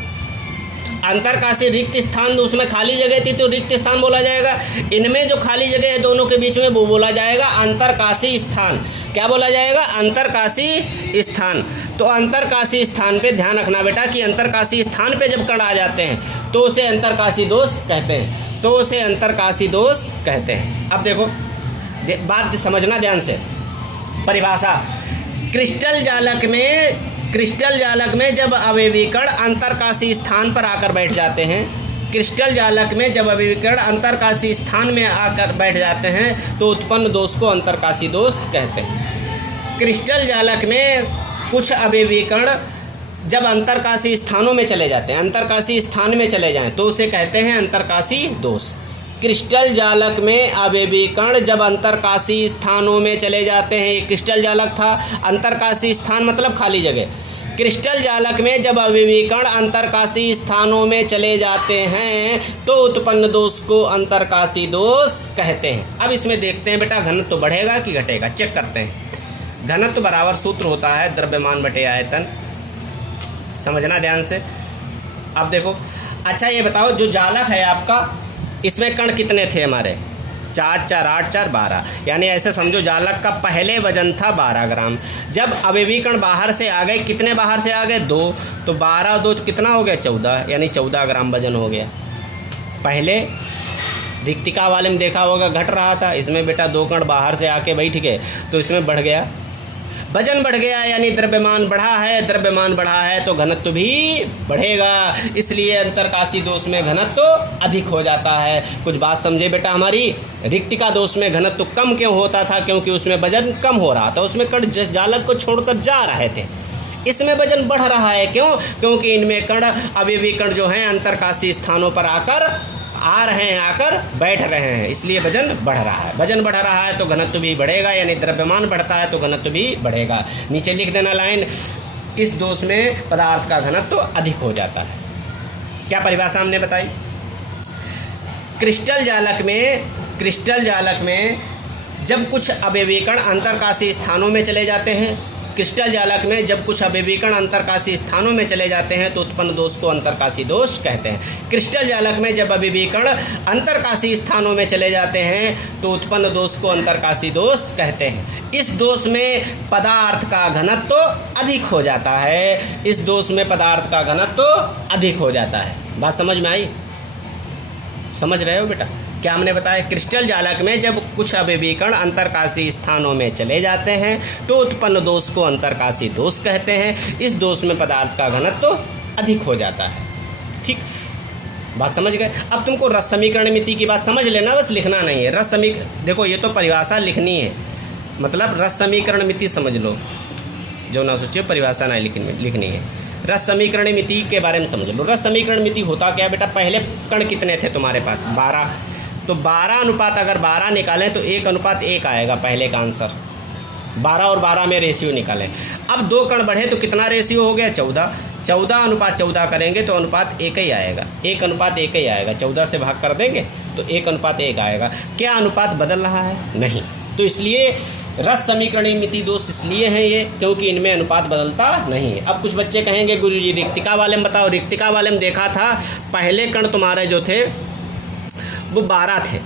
अंतरकाशी रिक्त स्थान, उसमें खाली जगह थी तो रिक्त स्थान बोला जाएगा। इनमें जो खाली जगह है दोनों के बीच में वो बोला जाएगा अंतरकाशी स्थान। क्या बोला जाएगा? अंतरकाशी स्थान। तो अंतरकाशी स्थान पे ध्यान रखना बेटा कि अंतरकाशी स्थान पे जब कण आ जाते हैं तो उसे अंतरकाशी दोष कहते हैं, तो उसे अंतरकाशी दोष कहते हैं। अब देखो बात समझना ध्यान से, परिभाषा। क्रिस्टल जालक में जब अवयवी कण अंतरकाशी स्थान पर आकर बैठ जाते हैं, क्रिस्टल जालक में जब अवयवी कण अंतरकाशी स्थान में आकर बैठ जाते हैं तो उत्पन्न दोष को अंतरकाशी दोष कहते हैं। क्रिस्टल जालक में कुछ अवयवी कण जब अंतरकाशी स्थानों में चले जाते हैं, अंतरकाशी स्थान में चले जाएं तो उसे कहते हैं अंतरकाशी दोष। क्रिस्टल जालक में अवयवी कण जब अंतरकाशी स्थानों में चले जाते हैं, ये क्रिस्टल जालक था, अंतरकाशी स्थान मतलब खाली जगह। क्रिस्टल जालक में जब अवयवी कण अंतरकाशी स्थानों में चले जाते हैं तो उत्पन्न दोष को अंतरकाशी दोष कहते हैं। अब इसमें देखते हैं बेटा घनत्व तो बढ़ेगा कि घटेगा, चेक करते हैं। घनत्व बराबर सूत्र होता है द्रव्यमान बटे आयतन। समझना ध्यान से। अब देखो, अच्छा ये बताओ, जो जालक है आपका, इसमें कण कितने थे हमारे? 4 4 8 4 12, यानी ऐसे समझो जालक का पहले वजन था 12 ग्राम। जब अवयवी कण बाहर से आ गए, कितने बाहर से आ गए? 2, तो 12 और 2 कितना हो गया? 14, यानी 14 ग्राम वजन हो गया। पहले रिक्तिका वाले में देखा होगा घट रहा था, इसमें बेटा 2 कण बाहर से आके बैठ गए तो इसमें बढ़ गया, वजन बढ़ गया, यानी द्रव्यमान बढ़ा है। द्रव्यमान बढ़ा है तो घनत्व भी बढ़ेगा, इसलिए अंतरकाशी दोष में घनत्व अधिक हो जाता है। कुछ बात समझे बेटा हमारी? रिक्तिका दोष में घनत्व कम क्यों होता था? क्योंकि उसमें वजन कम हो रहा था, उसमें कण जालक को छोड़कर जा रहे थे। इसमें वजन बढ़ रहा है, क्यों? क्योंकि इनमें कण, अवयवी कण जो हैं अंतरकाशी स्थानों पर आकर आ रहे हैं, आकर बैठ रहे हैं, इसलिए वजन बढ़ रहा है। वजन बढ़ रहा है तो घनत्व भी बढ़ेगा, यानी द्रव्यमान बढ़ता है तो घनत्व भी बढ़ेगा। नीचे लिख देना लाइन, इस दोष में पदार्थ का घनत्व अधिक हो जाता है। क्या परिभाषा हमने बताई? क्रिस्टल जालक में जब कुछ अवयवी कण अंतरकाशी स्थानों में चले जाते हैं, क्रिस्टल जालक में जब कुछ अवयवी कण अंतरकाशी स्थानों में चले जाते हैं तो उत्पन्न दोष को अंतरकाशी दोष कहते हैं। क्रिस्टल जालक में जब अवयवी कण अंतरकाशी स्थानों में चले जाते हैं तो उत्पन्न दोष को अंतरकाशी दोष कहते हैं। इस दोष में पदार्थ का घनत्व अधिक हो जाता है। इस दोष में पदार्थ का घनत्व अधिक हो जाता है। बात समझ में आई? समझ रहे हो बेटा? क्या हमने बताया? क्रिस्टल जालक में जब कुछ अवयवी कण अंतरकाशी स्थानों में चले जाते हैं तो उत्पन्न दोष को अंतरकाशी दोष कहते हैं। इस दोष में पदार्थ का घनत्व अधिक हो जाता है। ठीक, बात समझ गए? अब तुमको रस समीकरण मिति की बात समझ लेना, बस लिखना नहीं है। रस समीकरण, देखो ये तो परिभाषा लिखनी है, मतलब रस समीकरण मिति समझ लो, जो ना सोचिए परिभाषा ना लिखनी है। रस समीकरण मिति के बारे में समझ लो। रस समीकरण मिति होता क्या बेटा? पहले कण कितने थे तुम्हारे पास? 12, तो 12 अनुपात अगर 12 निकालें तो 1:1 आएगा पहले का आंसर। 12 और 12 में रेशियो निकालें। अब 2 कण बढ़े तो कितना रेशियो हो गया? 14। 14:14 करेंगे तो अनुपात 1 ही आएगा, 1:1 ही आएगा। 14 से भाग कर देंगे तो 1:1 आएगा। क्या अनुपात बदल रहा है? नहीं। तो इसलिए रस समीकरणीय मिति दोष इसलिए हैं ये, क्योंकि इनमें अनुपात बदलता नहीं है। अब कुछ बच्चे कहेंगे गुरुजी रिक्तिका वाले में बताओ। रिक्तिका वाले में देखा था पहले कण तुम्हारे जो थे वो 12 थे,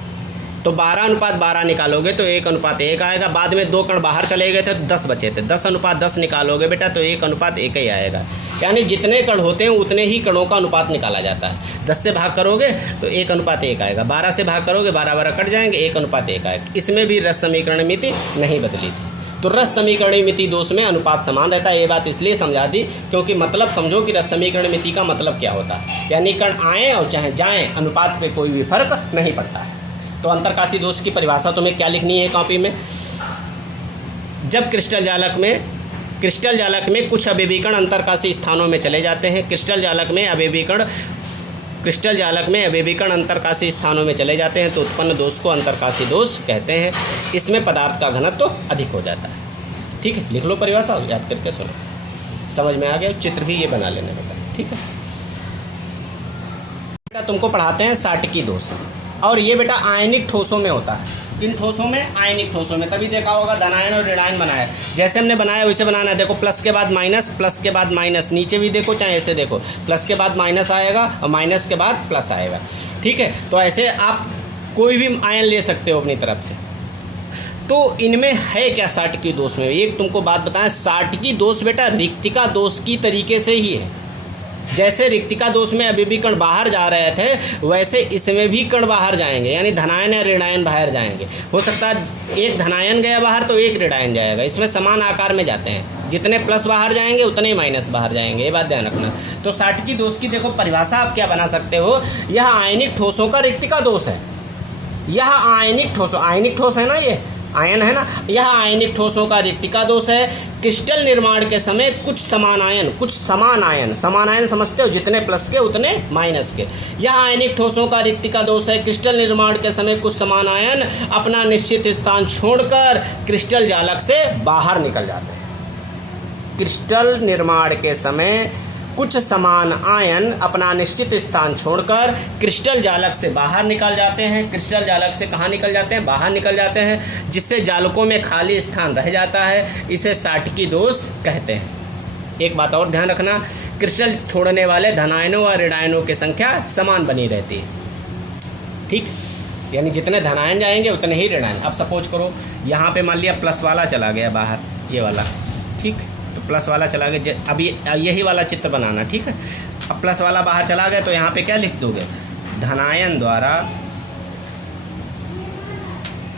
तो 12:12 निकालोगे तो 1:1 आएगा। बाद में 2 कण बाहर चले गए थे तो 10 बचे थे, 10:10 निकालोगे बेटा तो 1:1 ही आएगा। यानी जितने कण होते हैं उतने ही कणों का अनुपात निकाला जाता है। 10 से भाग करोगे तो 1:1 आएगा, 12 से भाग करोगे 12 कट जाएंगे, 1:1 आएगा। इसमें भी रस समीकरण मिति नहीं बदली थी। तो रस समीकरण मिति दोष में अनुपात समान रहता है। ये बात इसलिए समझा दी क्योंकि मतलब समझो कि रस समीकरण मिति का मतलब क्या होता है, यानी कण आए और चाहे जाएं अनुपात पे कोई भी फर्क नहीं पड़ता है। तो अंतरकाशी दोष की परिभाषा तुम्हें क्या लिखनी है कॉपी में? जब क्रिस्टल जालक में कुछ अवयवी कण अंतरकाशी स्थानों में चले जाते हैं, क्रिस्टल जालक में अवयवी कण अंतरकाशी स्थानों में चले जाते हैं तो उत्पन्न दोष को अंतरकाशी दोष कहते हैं। इसमें पदार्थ का घनत्व तो अधिक हो जाता है। ठीक है, लिख लो परिभाषा, याद करके सुनो। समझ में आ गया? चित्र भी ये बना लेने बेटा। ठीक है बेटा, तुमको पढ़ाते हैं साटकी दोष, और ये बेटा आयनिक ठोसों में होता है। किन ठोसों में? आयनिक ठोसों में। तभी देखा होगा धनायन और ऋणायन बनाया, जैसे हमने बनाया वैसे बनाना है। देखो प्लस के बाद माइनस, प्लस के बाद माइनस, नीचे भी देखो चाहे ऐसे देखो, प्लस के बाद माइनस आएगा और माइनस के बाद प्लस आएगा। ठीक है, तो ऐसे आप कोई भी आयन ले सकते हो अपनी तरफ से। तो इनमें है क्या साटकी दोष में? एक तुमको बात बताएं, साटकी दोष बेटा रिक्तिका दोष की तरीके से ही है। जैसे रिक्तिका दोष में अवयवी कण बाहर जा रहे थे वैसे इसमें भी कण बाहर जाएंगे, यानी धनायन या ऋणायन बाहर जाएंगे। हो सकता है एक धनायन गया बाहर तो एक ऋणायन जाएगा, इसमें समान आकार में जाते हैं। जितने प्लस बाहर जाएंगे उतने ही माइनस बाहर जाएंगे, ये बात ध्यान रखना। तो साटकी दोष की देखो परिभाषा आप क्या बना सकते हो? यह आयनिक ठोसों का रिक्तिका दोष है। यह आयनिक ठोस है ना, ये आयन है ना, यह आयनिक ठोसों का रिक्तिका दोष है। क्रिस्टल निर्माण के समय कुछ समान आयन समझते हो, जितने प्लस के उतने माइनस के। यह आयनिक ठोसों का रिक्तिका दोष है। क्रिस्टल निर्माण के समय कुछ समान आयन अपना निश्चित स्थान छोड़कर क्रिस्टल जालक से बाहर निकल जाते हैं। क्रिस्टल निर्माण के समय कुछ समान आयन अपना निश्चित स्थान छोड़कर क्रिस्टल जालक से बाहर निकल जाते हैं। क्रिस्टल जालक से कहाँ निकल जाते हैं? बाहर निकल जाते हैं, जिससे जालकों में खाली स्थान रह जाता है। इसे साटकी दोष कहते हैं। एक बात और ध्यान रखना, क्रिस्टल छोड़ने वाले धनायनों और ऋणायनों की संख्या समान बनी रहती है। ठीक, यानी जितने धनायन जाएंगे उतने ही ऋणायन। अब सपोज करो यहाँ पे मान लिया प्लस वाला चला गया बाहर, ये वाला, ठीक, तो प्लस वाला चला गया। अब यही वाला चित्र बनाना, ठीक है। अब प्लस वाला बाहर चला गया तो यहाँ पे क्या लिख दोगे? धनायन द्वारा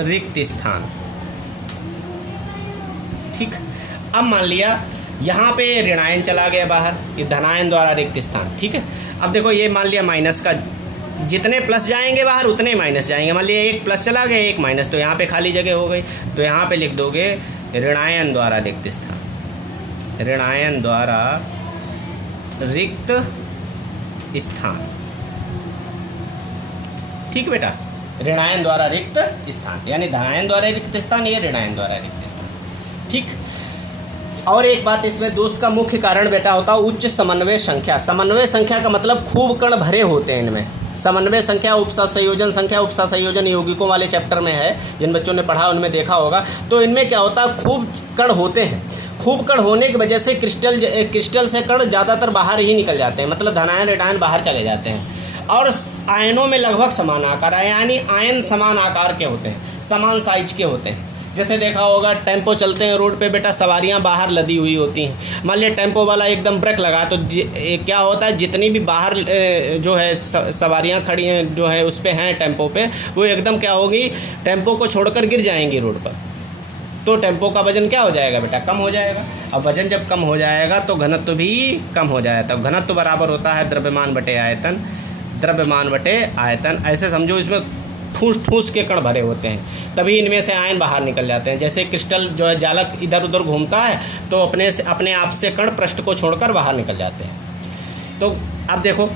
रिक्त स्थान। ठीक, अब मान लिया यहाँ पे ऋणायन चला गया बाहर, ये धनायन द्वारा रिक्त स्थान। ठीक है, अब देखो ये मान लिया माइनस का, जितने प्लस जाएंगे बाहर उतने माइनस जाएंगे। मान लिया एक प्लस चला गया एक माइनस, तो यहाँ पे खाली जगह हो गई, तो यहाँ पे लिख दोगे ऋणायन द्वारा रिक्त स्थान। ऋणायन द्वारा रिक्त स्थान। ठीक बेटा, ऋणायन द्वारा रिक्त स्थान, यानी धनायन द्वारा रिक्त स्थान, ये ऋणायन द्वारा रिक्त स्थान। ठीक, और एक बात इसमें दोष का मुख्य कारण बेटा होता है उच्च समन्वय संख्या। समन्वय संख्या का मतलब खूब कण भरे होते हैं इनमें। समन्वय संख्या उपसा संयोजन संख्या, उपसा संयोजन यौगिकों वाले चैप्टर में है, जिन बच्चों ने पढ़ा उनमें देखा होगा। तो इनमें क्या होता है, खूब कण होते हैं। खूब कण होने की वजह से क्रिस्टल से कण ज़्यादातर बाहर ही निकल जाते हैं, मतलब धनायन ऋणायन बाहर चले जाते हैं। और आयनों में लगभग समान आकार है, यानी आयन समान आकार के होते हैं, समान साइज के होते हैं। जैसे देखा होगा टेम्पो चलते हैं रोड पे बेटा, सवारियां बाहर लदी हुई होती हैं। मान लिया टेम्पो वाला एकदम ब्रेक लगा तो क्या होता है, जितनी भी बाहर जो है सवारियां खड़ी हैं जो है उस पे हैं टेम्पो पे, वो एकदम क्या होगी, टेम्पो को छोड़कर गिर जाएंगी रोड पर। तो टेम्पो का वजन क्या हो जाएगा बेटा, कम हो जाएगा। अब वजन जब कम हो जाएगा तो घनत्व भी कम हो जाएगा। घनत्व बराबर होता है द्रव्यमान बटे आयतन, द्रव्यमान बटे आयतन। ऐसे समझो इसमें ठूस ठूस के कण भरे होते हैं, तभी इनमें से आयन बाहर निकल जाते हैं। जैसे क्रिस्टल जो है जालक इधर उधर घूमता है तो अपने आप से कण पृष्ठ को छोड़कर बाहर निकल जाते हैं। तो अब देखो,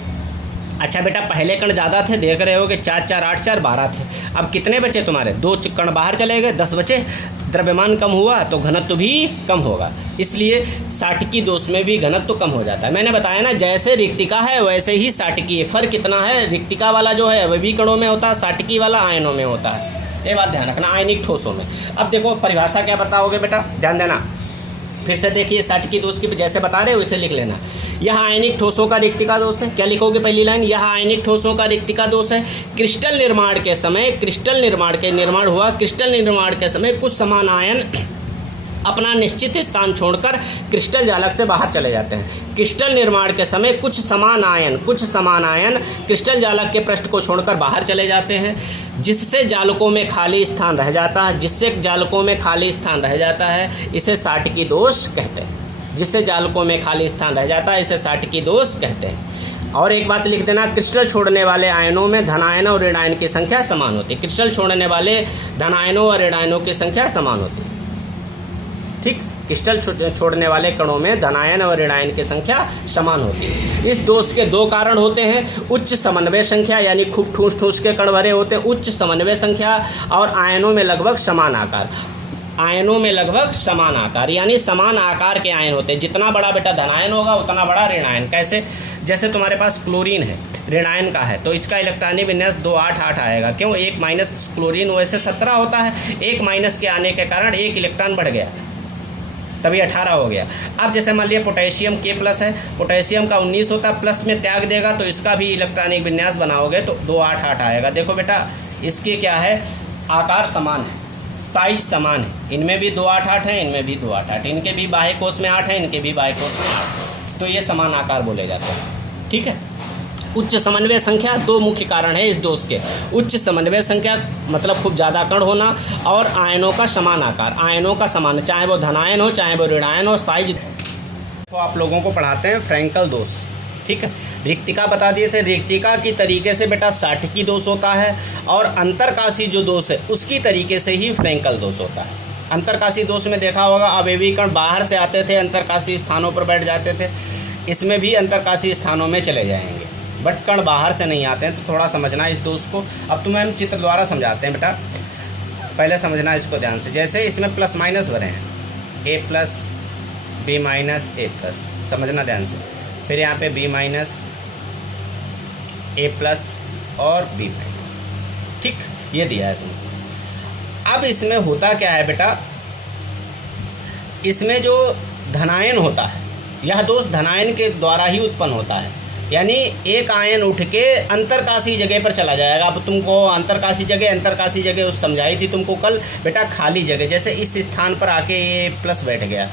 अच्छा बेटा पहले कण ज़्यादा थे, देख रहे हो कि 4 4 8 4 12 थे। अब कितने बचे तुम्हारे? 2 कण बाहर चले गए, 10 बचे। द्रव्यमान कम हुआ तो घनत्व भी कम होगा, इसलिए साटकी दोष में भी घनत्व कम हो जाता है। मैंने बताया ना, जैसे रिक्तिका है वैसे ही साटकी है। फर्क कितना है, रिक्तिका वाला जो है वह भी कणों में होता है, साटकी वाला आयनों में होता है। ये बात ध्यान रखना, आयनिक ठोसों में। अब देखो परिभाषा क्या बताओगे बेटा, ध्यान देना, फिर से देखिए साटकी दोष की जैसे बता रहे हो वैसे लिख लेना। यह आयनिक ठोसों का रिक्तिका दोष है। क्या लिखोगे पहली लाइन, यह आयनिक ठोसों का रिक्तिका दोष है। क्रिस्टल निर्माण के समय, क्रिस्टल निर्माण के समय कुछ समान आयन अपना निश्चित स्थान छोड़कर क्रिस्टल जालक से बाहर चले जाते हैं। क्रिस्टल निर्माण के समय कुछ समान आयन क्रिस्टल जालक के पृष्ठ को छोड़कर बाहर चले जाते हैं, जिससे जालकों में खाली स्थान रह जाता है। इसे साटकी दोष कहते हैं। जिससे जालकों में खाली स्थान रह जाता है, इसे साटकी दोष कहते हैं। और एक बात लिख देना, क्रिस्टल छोड़ने वाले आयनों में धनायन और ऋणायन की संख्या समान होती है। क्रिस्टल छोड़ने वाले धनायनों और ऋणायनों की संख्या समान होती है। ठीक, क्रिस्टल छोड़ने वाले कणों में धनायन और ऋणायन की संख्या समान होती है। इस दोष के 2 कारण होते हैं, उच्च समन्वय संख्या, यानी खूब ठूस ठूस के कण भरे होते हैं, उच्च समन्वय संख्या, और आयनों में लगभग समान आकार, यानी समान आकार के आयन होते हैं। जितना बड़ा बेटा धनायन होगा उतना बड़ा ऋणायन। कैसे, जैसे तुम्हारे पास क्लोरीन है, ऋणायन का है, तो इसका इलेक्ट्रॉनिक विन्यास 2 8 8 आएगा। क्यों, 1 माइनस क्लोरीन वैसे 17 होता है, 1 माइनस के आने के कारण 1 इलेक्ट्रॉन बढ़ गया, तभी 18 हो गया। अब जैसे मान लिया पोटेशियम K+ है, पोटेशियम का 19 होता है, प्लस में त्याग देगा तो इसका भी इलेक्ट्रॉनिक विन्यास बनाओगे तो 2 8 8 आएगा। देखो बेटा इसके क्या है, आकार समान है, साइज समान है। इनमें भी 2 8 8 है, इनमें भी 2 8 8, इनके भी बाह्य कोश में 8 है, इनके भी बाह्य कोश में 8, तो ये समान आकार बोले जाते हैं। ठीक है, उच्च समन्वय संख्या 2 मुख्य कारण है इस दोष के। उच्च समन्वय संख्या मतलब खूब ज़्यादा कण होना, और आयनों का समान आकार, चाहे वो धनायन हो चाहे वो ऋणायन हो, साइज। तो आप लोगों को पढ़ाते हैं फ्रैंकल दोष। ठीक है, रिक्तिका बता दिए थे, रिक्तिका की तरीके से बेटा साटकी दोष होता है, और अंतरकाशी जो दोष है उसकी तरीके से ही फ्रैंकल दोष होता है। अंतरकाशी दोष में देखा होगा अवयवी कण बाहर से आते थे, अंतरकाशी स्थानों पर बैठ जाते थे। इसमें भी अंतरकाशी स्थानों में चले जाएंगे, बट कण बाहर से नहीं आते हैं, तो थोड़ा समझना इस दोष को। अब तुम्हें हम चित्र द्वारा समझाते हैं बेटा, पहले समझना इसको ध्यान से। जैसे इसमें प्लस माइनस भरे हैं, A+, B-, A+, समझना ध्यान से। फिर यहाँ पे B माइनस, A प्लस और B माइनस। ठीक, ये दिया है तुमको। अब इसमें होता क्या है बेटा, इसमें जो धनायन होता है, यह दोष धनायन के द्वारा ही उत्पन्न होता है। यानी एक आयन उठ के अंतरकाशी जगह पर चला जाएगा। अब तुमको अंतरकाशी जगह उस समझाई थी तुमको कल बेटा, खाली जगह, जैसे इस स्थान पर आके ये प्लस बैठ गया।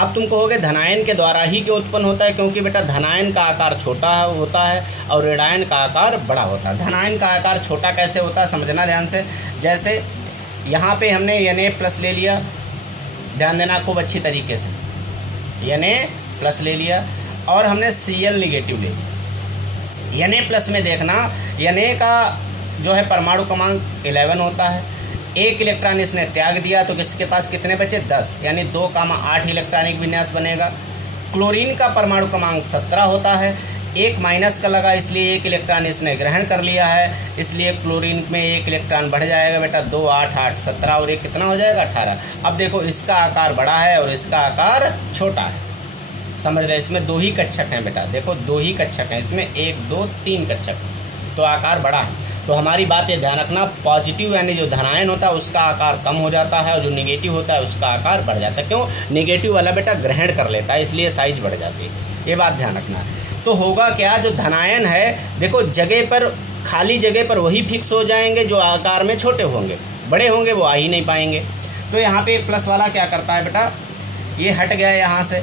अब तुमको हो गया धनायन के द्वारा ही क्यों उत्पन्न होता है, क्योंकि बेटा धनायन का आकार छोटा होता है और ऋणायन का आकार बड़ा होता है। धनायन का आकार छोटा कैसे होता है समझना ध्यान से। जैसे यहाँ पे हमने Na प्लस ले लिया, ध्यान देना खूब अच्छी तरीके से, Na प्लस ले लिया और हमने Cl निगेटिव ले लिया। Na प्लस में देखना, Na का जो है परमाणु क्रमांक 11 होता है। एक इलेक्ट्रॉन इसने त्याग दिया तो किसके पास कितने बचे, 10, यानी 2,8 इलेक्ट्रॉनिक विन्यास बनेगा। क्लोरीन का परमाणु क्रमांक 17 होता है। एक माइनस का लगा, इसलिए एक इलेक्ट्रॉन इसने ग्रहण कर लिया है, इसलिए क्लोरीन में एक इलेक्ट्रॉन बढ़ जाएगा बेटा, 2, 8, 8, 17 और एक कितना हो जाएगा, 18। अब देखो इसका आकार बड़ा है और इसका आकार छोटा है, समझ रहे। इसमें 2 ही कक्षक हैं बेटा, देखो 2 ही कक्षक हैं इसमें, 1, 2, 3 कक्षक, तो आकार बड़ा है। तो हमारी बात ये ध्यान रखना, पॉजिटिव यानी जो धनायन होता है उसका आकार कम हो जाता है और जो निगेटिव होता है उसका आकार बढ़ जाता है। क्यों, निगेटिव वाला बेटा ग्रहण कर लेता है, इसलिए साइज बढ़ जाती है, ये बात ध्यान रखना। तो होगा क्या, जो धनायन है देखो जगह पर, खाली जगह पर वही फिक्स हो जाएंगे जो आकार में छोटे होंगे, बड़े होंगे वो आ ही नहीं पाएंगे। तो यहाँ पे प्लस वाला क्या करता है बेटा, ये हट गया, यहाँ से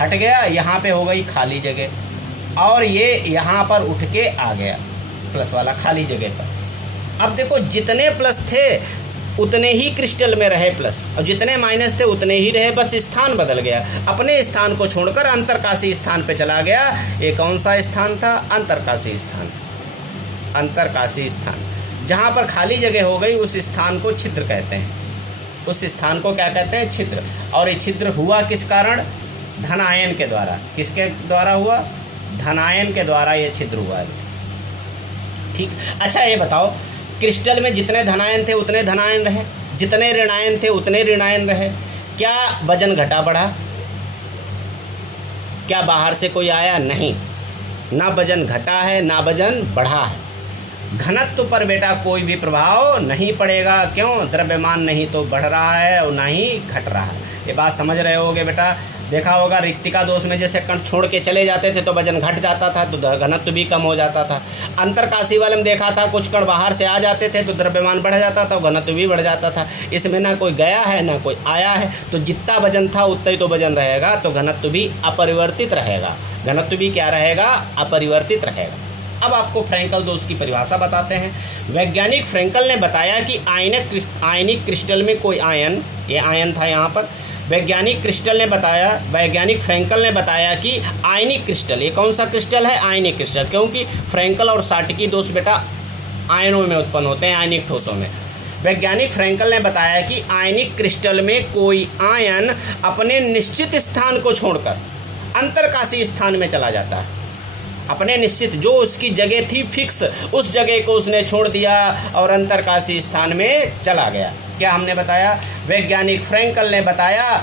हट गया, यहाँ पे हो गई खाली जगह और ये यहाँ पर उठ के आ गया प्लस वाला खाली जगह पर। अब देखो जितने प्लस थे उतने ही क्रिस्टल में रहे प्लस, और जितने माइनस थे उतने ही रहे, बस स्थान बदल गया, अपने स्थान को छोड़कर अंतरकाशी स्थान पे चला गया। ये कौन सा स्थान था, अंतरकाशी स्थान। अंतरकाशी स्थान जहाँ पर खाली जगह हो गई उस स्थान को छिद्र कहते हैं, उस स्थान को क्या कहते हैं, छिद्र। और ये छिद्र हुआ किस कारण, धनायन के द्वारा। किसके द्वारा हुआ, धनायन के द्वारा ये छिद्र हुआ है। ठीक, अच्छा ये बताओ, क्रिस्टल में जितने धनायन थे उतने धनायन रहे, जितने ऋणायन थे उतने ऋणायन रहे। क्या वजन घटा बढ़ा, क्या बाहर से कोई आया, नहीं, ना वजन घटा है ना वजन बढ़ा है। घनत्व पर बेटा कोई भी प्रभाव नहीं पड़ेगा, क्यों, द्रव्यमान नहीं तो बढ़ रहा है और ना ही घट रहा है। ये बात समझ रहे होगे बेटा। देखा होगा रिक्तिका दोष में जैसे कण छोड़ के चले जाते थे तो वजन घट जाता था, तो घनत्व भी कम हो जाता था। अंतरकाशी वाले में देखा था कुछ कण बाहर से आ जाते थे तो द्रव्यमान बढ़ जाता था, घनत्व भी बढ़ जाता था। इसमें ना कोई गया है ना कोई आया है, तो जितना वजन था उतना ही तो वजन रहेगा, तो घनत्व भी अपरिवर्तित रहेगा। घनत्व भी क्या रहेगा, अपरिवर्तित रहेगा। अब आपको फ्रैंकल दोष की परिभाषा बताते हैं। वैज्ञानिक फ्रैंकल ने बताया कि आयनिक क्रिस्टल में कोई आयन, ये आयन था यहाँ पर, वैज्ञानिक फ्रैंकल ने बताया कि आयनिक क्रिस्टल, ये कौन सा क्रिस्टल है, आयनिक क्रिस्टल, क्योंकि फ्रैंकल और साटकी दोष बेटा आयनों में उत्पन्न होते हैं, आयनिक ठोसों में। वैज्ञानिक फ्रैंकल ने बताया कि आयनिक क्रिस्टल में कोई आयन अपने निश्चित स्थान को छोड़कर अंतरकाशी स्थान में चला जाता है। अपने निश्चित, जो उसकी जगह थी फिक्स, उस जगह को उसने छोड़ दिया और अंतरकाशी स्थान में चला गया। क्या हमने बताया, वैज्ञानिक फ्रैंकल ने बताया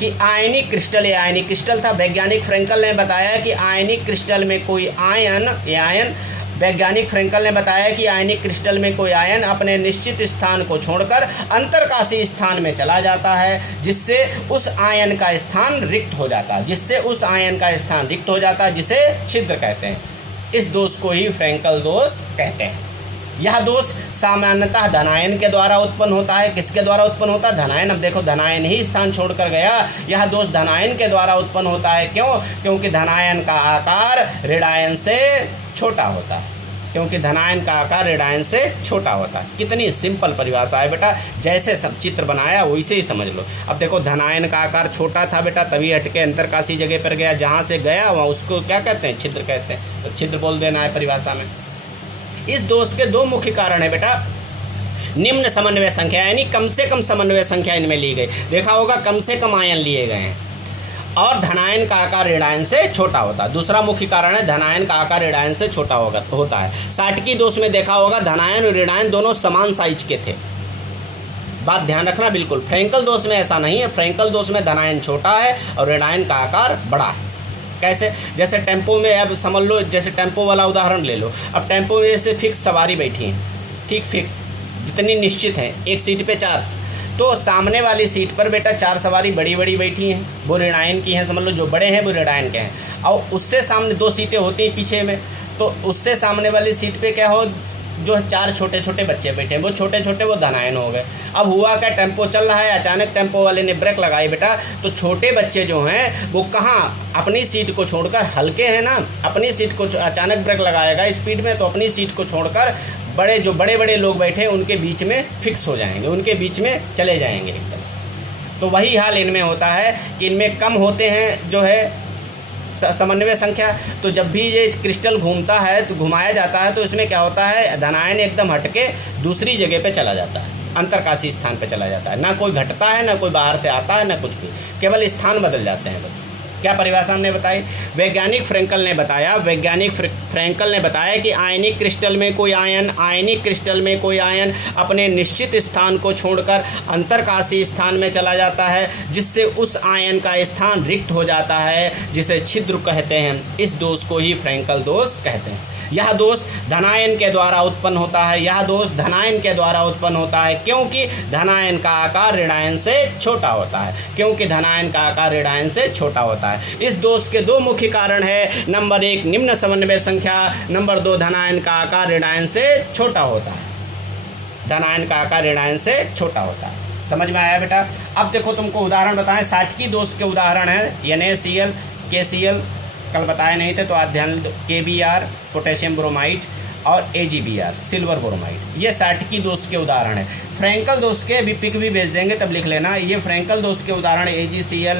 कि आयनिक क्रिस्टल, ये आयनिक क्रिस्टल था। वैज्ञानिक फ्रैंकल ने बताया कि आयनिक क्रिस्टल में कोई आयन, ये आयन, वैज्ञानिक फ्रैंकल ने बताया कि आयनिक क्रिस्टल में कोई आयन अपने निश्चित स्थान को छोड़कर अंतरकाशी स्थान में चला जाता है, जिससे उस आयन का स्थान रिक्त हो जाता है, जिसे छिद्र कहते हैं। इस दोष को ही फ्रैंकल दोष कहते हैं। यह दोष सामान्यतः धनायन के द्वारा उत्पन्न होता है। किसके द्वारा उत्पन्न होता है, धनायन। अब देखो धनायन ही स्थान छोड़कर गया, यह दोष धनायन के द्वारा उत्पन्न होता है। क्यों, क्योंकि धनायन का आकार ऋणायन से छोटा होता है, क्योंकि धनायन का आकार ऋणायन से छोटा होता है। कितनी सिंपल परिभाषा है बेटा, जैसे सब चित्र बनाया वैसे ही समझ लो। अब देखो धनायन का आकार छोटा था बेटा, तभी हटके अंतरकाशी जगह पर गया, जहाँ से गया वहाँ उसको क्या कहते हैं, छिद्र कहते हैं। तो छिद्र बोल देना है परिभाषा में। इस दोष के 2 मुख्य कारण है बेटा। निम्न समन्वय संख्या, यानी कम से कम समन्वय संख्या इनमें ली गई। देखा होगा कम से कम आयन लिए गए हैं, और धनायन का आकार ऋणायन से छोटा होता है। दूसरा मुख्य कारण है धनायन का आकार ऋणायन से छोटा होता है। साटकी दोष में देखा होगा धनायन और ऋणायन दोनों समान साइज के थे। बात ध्यान रखना बिल्कुल। फ्रैंकल दोष में ऐसा नहीं है। फ्रैंकल दोष में धनायन छोटा है और ऋणायन का आकार बड़ा है। कैसे? जैसे टेम्पो में, अब समझ लो जैसे टेम्पो वाला उदाहरण ले लो। अब टेम्पो में जैसे फिक्स सवारी बैठी है, ठीक, फिक्स जितनी निश्चित है, एक सीट पे 4, तो सामने वाली सीट पर बेटा 4 सवारी बड़ी बड़ी बैठी हैं, वो ऋणायन की हैं, समझ लो जो बड़े हैं वो ऋणायन के हैं। और उससे सामने 2 सीटें होती हैं पीछे में, तो उससे सामने वाली सीट पे क्या हो, जो 4 छोटे छोटे बच्चे बैठे हैं, वो छोटे छोटे वो धनायन हो गए। अब हुआ क्या, टेम्पो चल रहा है, अचानक टेम्पो वाले ने ब्रेक लगाई बेटा, तो छोटे बच्चे जो हैं वो कहाँ, अपनी सीट को छोड़कर, हल्के हैं ना, अपनी सीट को अचानक ब्रेक लगाएगा स्पीड में, तो अपनी सीट को छोड़कर जो बड़े बड़े लोग बैठे हैं उनके बीच में फिक्स हो जाएंगे, उनके बीच में चले जाएंगे एकदम। तो वही हाल इनमें होता है कि इनमें कम होते हैं जो है समन्वय संख्या। तो जब भी ये क्रिस्टल घूमता है, तो घुमाया जाता है, तो इसमें क्या होता है, धनायन एकदम हटके दूसरी जगह पे चला जाता है, अंतरकाशी स्थान पे चला जाता है। ना कोई घटता है, ना कोई बाहर से आता है, ना कुछ भी, केवल स्थान बदल जाते हैं बस। क्या परिभाषा हमने बताई? वैज्ञानिक फ्रैंकल ने बताया कि आयनिक क्रिस्टल में कोई आयन अपने निश्चित स्थान को छोड़कर अंतरकाशी स्थान में चला जाता है, जिससे उस आयन का स्थान रिक्त हो जाता है, जिसे छिद्र कहते हैं। इस दोष को ही फ्रैंकल दोष कहते हैं। यह दोष धनायन के द्वारा उत्पन्न होता है, क्योंकि धनायन का आकार ऋणायन से छोटा होता है। इस दोष के 2 मुख्य कारण है। नंबर 1 निम्न समन्वय संख्या, नंबर 2 धनायन का आकार ऋणायन से छोटा होता है। समझ में आया बेटा? अब देखो तुमको उदाहरण बताएं, साटकी दोष के उदाहरण है NaCl, KCl, कल बताए नहीं थे तो आज ध्यान, KBr पोटेशियम ब्रोमाइड और AgBr सिल्वर ब्रोमाइड, ये साटकी दोष के उदाहरण है। फ्रैंकल दोष के भी पिक भी भेज देंगे, तब लिख लेना। ये फ्रैंकल दोष के उदाहरण AgCl,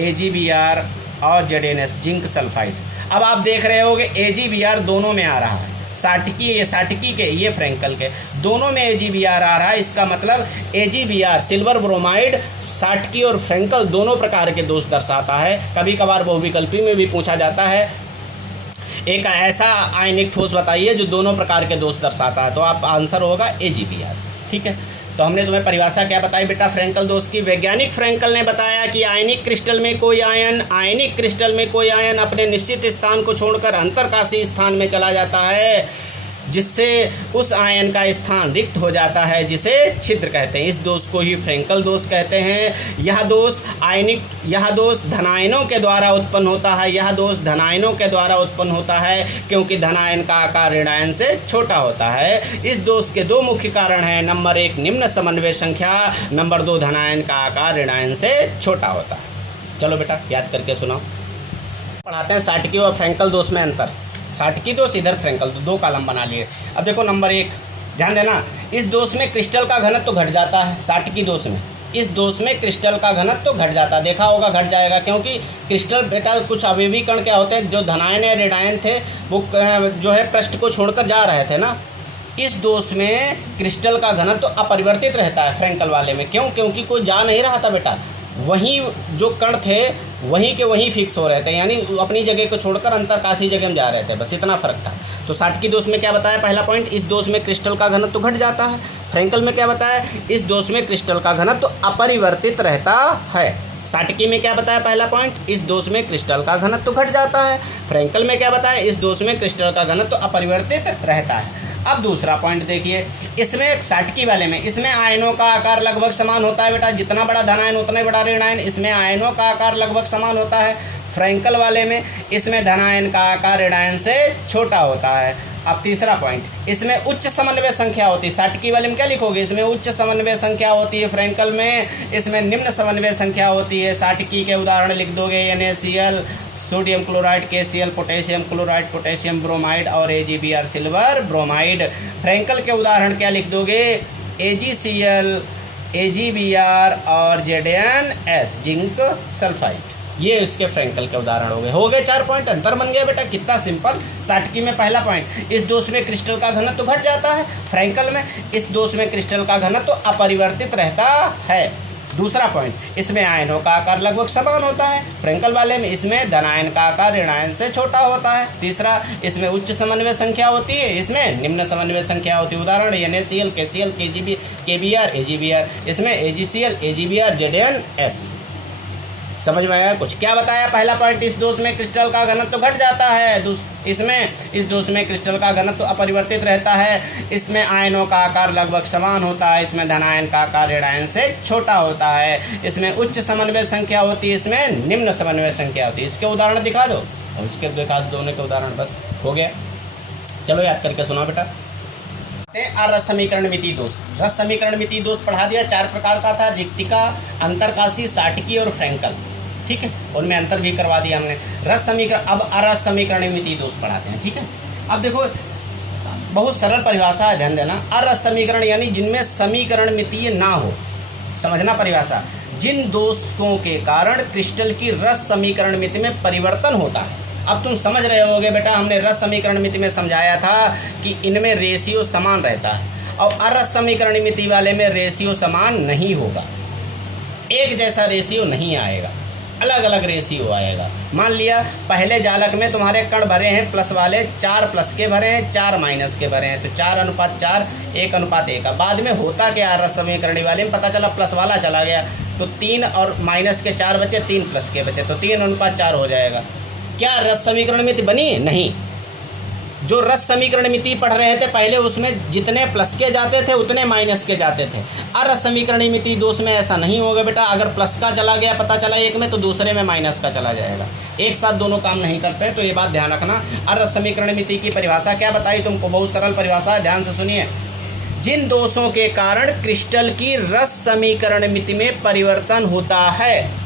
AgBr और ZnS जिंक सल्फाइड। अब आप देख रहे होगे AgBr दोनों में आ रहा है, साटकी के, ये फ्रैंकल के, दोनों में AgBr आ रहा है। इसका मतलब AgBr सिल्वर ब्रोमाइड साटकी और फ्रैंकल दोनों प्रकार के दोष दर्शाता है। कभी कभार बहुविकल्पी में भी पूछा जाता है, एक ऐसा आयनिक ठोस बताइए जो दोनों प्रकार के दोष दर्शाता है, तो आप आंसर होगा AgBr। ठीक है, तो हमने तुम्हें परिभाषा क्या बताई बेटा फ्रैंकल दोष की? वैज्ञानिक फ्रैंकल ने बताया कि आयनिक क्रिस्टल में कोई आयन अपने निश्चित स्थान को छोड़कर अंतरकाशी स्थान में चला जाता है, जिससे उस आयन का स्थान रिक्त हो जाता है, जिसे छिद्र कहते हैं। इस दोष को ही फ्रैंकल दोष कहते हैं। यह दोष धनायनों के द्वारा उत्पन्न होता है, क्योंकि धनायन का आकार ऋणायन से छोटा होता है। इस दोष के 2 मुख्य कारण हैं। नंबर 1 निम्न समन्वय संख्या, नंबर 2 धनायन का आकार ऋणायन से छोटा होता है। चलो बेटा याद करके सुनाओ। पढ़ाते हैं साटकी और फ्रैंकल दोष में अंतर। साटकी दोष, इधर फ्रैंकल, तो 2 कॉलम बना लिए। अब देखो नंबर 1, ध्यान देना, इस दोष में क्रिस्टल का घनत्व तो घट जाता है। साटकी दोष में, इस दोष में क्रिस्टल का घनत्व तो घट जाता है, देखा होगा घट जाएगा, क्योंकि क्रिस्टल बेटा कुछ अवयवी कण क्या होते हैं, जो धनायन या ऋणायन थे वो जो है पृष्ठ को छोड़कर जा रहे थे ना। इस दोष में क्रिस्टल का घनत्व तो अपरिवर्तित रहता है फ्रैंकल वाले में। क्यों? क्योंकि कोई जा नहीं रहा था बेटा, वहीं जो कण थे वहीं के वहीं फिक्स हो रहे थे, यानी अपनी जगह को छोड़कर अंतरकाशी जगह में जा रहे थे, बस इतना फर्क था। तो साटकी दोष में क्या बताया? पहला पॉइंट, इस दोष में क्रिस्टल का घनत्व तो घट जाता है। फ्रैंकल में क्या बताया? इस दोष में क्रिस्टल का घनत्व तो अपरिवर्तित रहता है। साटकी में क्या बताया? पहला पॉइंट, इस दोष में क्रिस्टल का घनत्व तो घट जाता है। फ्रैंकल में क्या बताया? इस दोष में क्रिस्टल का घनत्व तो अपरिवर्तित रहता है। अब दूसरा पॉइंट देखिए, इसमें साटकी वाले में, इसमें आयनों का आकार लगभग समान होता है बेटा, जितना बड़ा धनायन उतना ही बड़ा ऋणायन, इसमें आयनों का आकार लगभग समान होता है। फ्रैंकल वाले में इसमें धनायन का आकार ऋणायन से छोटा होता है। अब तीसरा पॉइंट, इसमें उच्च समन्वय संख्या होती है। साटकी वाले में क्या लिखोगे? इसमें उच्च समन्वय संख्या होती है, फ्रैंकल में इसमें निम्न समन्वय संख्या होती है। साटकी के उदाहरण लिख दोगे, NaCl sodium chloride, KCl potassium chloride, potassium bromide और AgBr सिल्वर ब्रोमाइड। फ्रैंकल के उदाहरण क्या लिख दोगे? AgCl, AgBr और ZnS जिंक सल्फाइड। ये इसके फ्रैंकल के उदाहरण हो गए 4 पॉइंट। अंतर बन गया बेटा, कितना सिंपल। साटकी में पहला पॉइंट, इस दोष में क्रिस्टल का घनत्व तो घट जाता है। फ्रैंकल में इस दोष में क्रिस्टल का घनत्व तो अपरिवर्तित रहता है। दूसरा पॉइंट, इसमें आयनों का आकार लगभग समान होता है। फ्रैंकल वाले में इसमें धनायन का आकार ऋणायन से छोटा होता है। तीसरा, इसमें उच्च समन्वय संख्या होती है, इसमें निम्न समन्वय संख्या होती है। उदाहरण NaCl, KCl, KBr, AgBr। इसमें AgCl, AgBr, ZnS। समझ में आया कुछ? क्या बताया पहला पॉइंट, इस दोष में क्रिस्टल का घनत्व तो घट जाता है, इस दोष में क्रिस्टल का घनत्व तो अपरिवर्तित रहता है, इसमें आयनों का आकार लगभग समान होता है, इसमें धनायन का आकार ऋण आयन से छोटा होता है, इसमें उच्च समन्वय संख्या होती है, इसमें निम्न समन्वय संख्या होती है। इसके उदाहरण दिखा दो, और इसके दिखा दो, दोनों के उदाहरण, बस हो गया। चलो याद करके सुना बेटा। रस समीकरण मिति दोष, रस समीकरण मिति दोष पढ़ा दिया, 4 प्रकार का था, रिक्तिका, अंतरकाशी, साटकी और फ्रैंकल, ठीक है, उनमें अंतर भी करवा दिया हमने। रस समीकरण, अब अरस समीकरण मिति दोष पढ़ाते हैं, ठीक है। अब देखो बहुत सरल परिभाषा है, ध्यान देना। अरस समीकरण यानी जिनमें समीकरण मितीय ना हो, समझना परिभाषा, जिन दोषों के कारण क्रिस्टल की रस समीकरण मिति में परिवर्तन होता है। अब तुम समझ रहे होगे बेटा, हमने रस समीकरण मिति में समझाया था कि इनमें रेशियो समान रहता है, और अरस समीकरण मिति वाले में रेशियो समान नहीं होगा, एक जैसा रेशियो नहीं आएगा, अलग अलग रेशियो आएगा। मान लिया पहले जालक में तुम्हारे कण भरे हैं प्लस वाले, 4 प्लस के भरे हैं, 4 माइनस के भरे हैं, तो 4:4, 1:1। बाद में होता क्या, रस समीकरण वाले में पता चला प्लस वाला चला गया, तो 3 और माइनस के 4 बचे, 3 प्लस के बचे, तो 3:4 हो जाएगा। क्या रस समीकरण मिति बनी? नहीं। जो रस समीकरण मिति पढ़ रहे थे पहले, उसमें जितने प्लस के जाते थे उतने माइनस के जाते थे। अरस समीकरण मिति दोष में ऐसा नहीं होगा बेटा, अगर प्लस का चला गया पता चला एक में, तो दूसरे में माइनस का चला जाएगा, एक साथ दोनों काम नहीं करते, तो ये बात ध्यान रखना। अरस समीकरण मिति की परिभाषा क्या बताई तुमको, बहुत सरल परिभाषा है, ध्यान से सुनिए। जिन दोषों के कारण क्रिस्टल की रस समीकरण मिति में परिवर्तन होता है,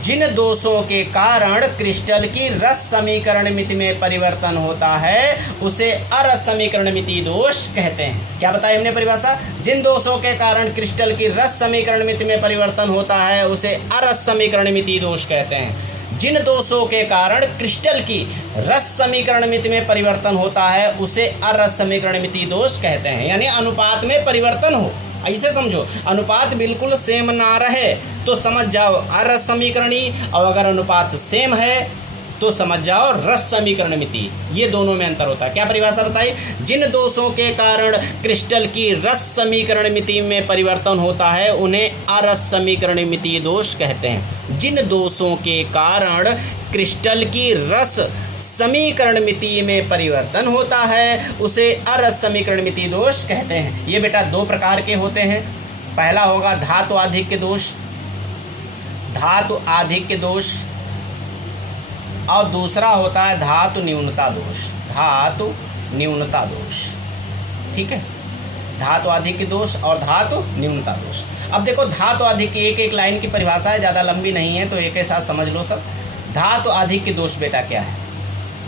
जिन दोषों के कारण क्रिस्टल की रस समीकरण मिति में परिवर्तन होता है, उसे अरस समीकरण मिति दोष कहते हैं। क्या बताया हमने परिभाषा, जिन दोषों के कारण क्रिस्टल की रस समीकरण मिति में परिवर्तन होता है, उसे अरस समीकरण मिति दोष कहते हैं। जिन दोषों के कारण क्रिस्टल की रस समीकरण मिति में परिवर्तन होता है, उसे अरस समीकरण मिति दोष कहते हैं। यानी अनुपात में परिवर्तन हो, ऐसे समझो, अनुपात बिल्कुल सेम ना रहे तो समझ जाओ अरस समीकरणी, और अगर अनुपात सेम है तो समझ जाओ रस समीकरण मिति। ये दोनों में अंतर होता है। क्या परिभाषा बताई, जिन दोषों के कारण क्रिस्टल की रस समीकरण मिति में परिवर्तन होता है, उन्हें अरस समीकरण मिति दोष कहते हैं। जिन दोषों के कारण क्रिस्टल की रस समीकरण मिति में परिवर्तन होता है, उसे अरस समीकरण मिति दोष कहते हैं। ये बेटा 2 प्रकार के होते हैं। पहला होगा धातु आधिक्य दोष, धातु आधिक्य दोष, और दूसरा होता है धातु न्यूनता दोष, धातु न्यूनता दोष, ठीक है, धातु आधिक्य दोष और धातु न्यूनता दोष। अब देखो धातु आधिक्य, एक एक लाइन की परिभाषा है, ज़्यादा लंबी नहीं है, तो एक एक साथ समझ लो सब। धातु आधिक्य दोष बेटा क्या है,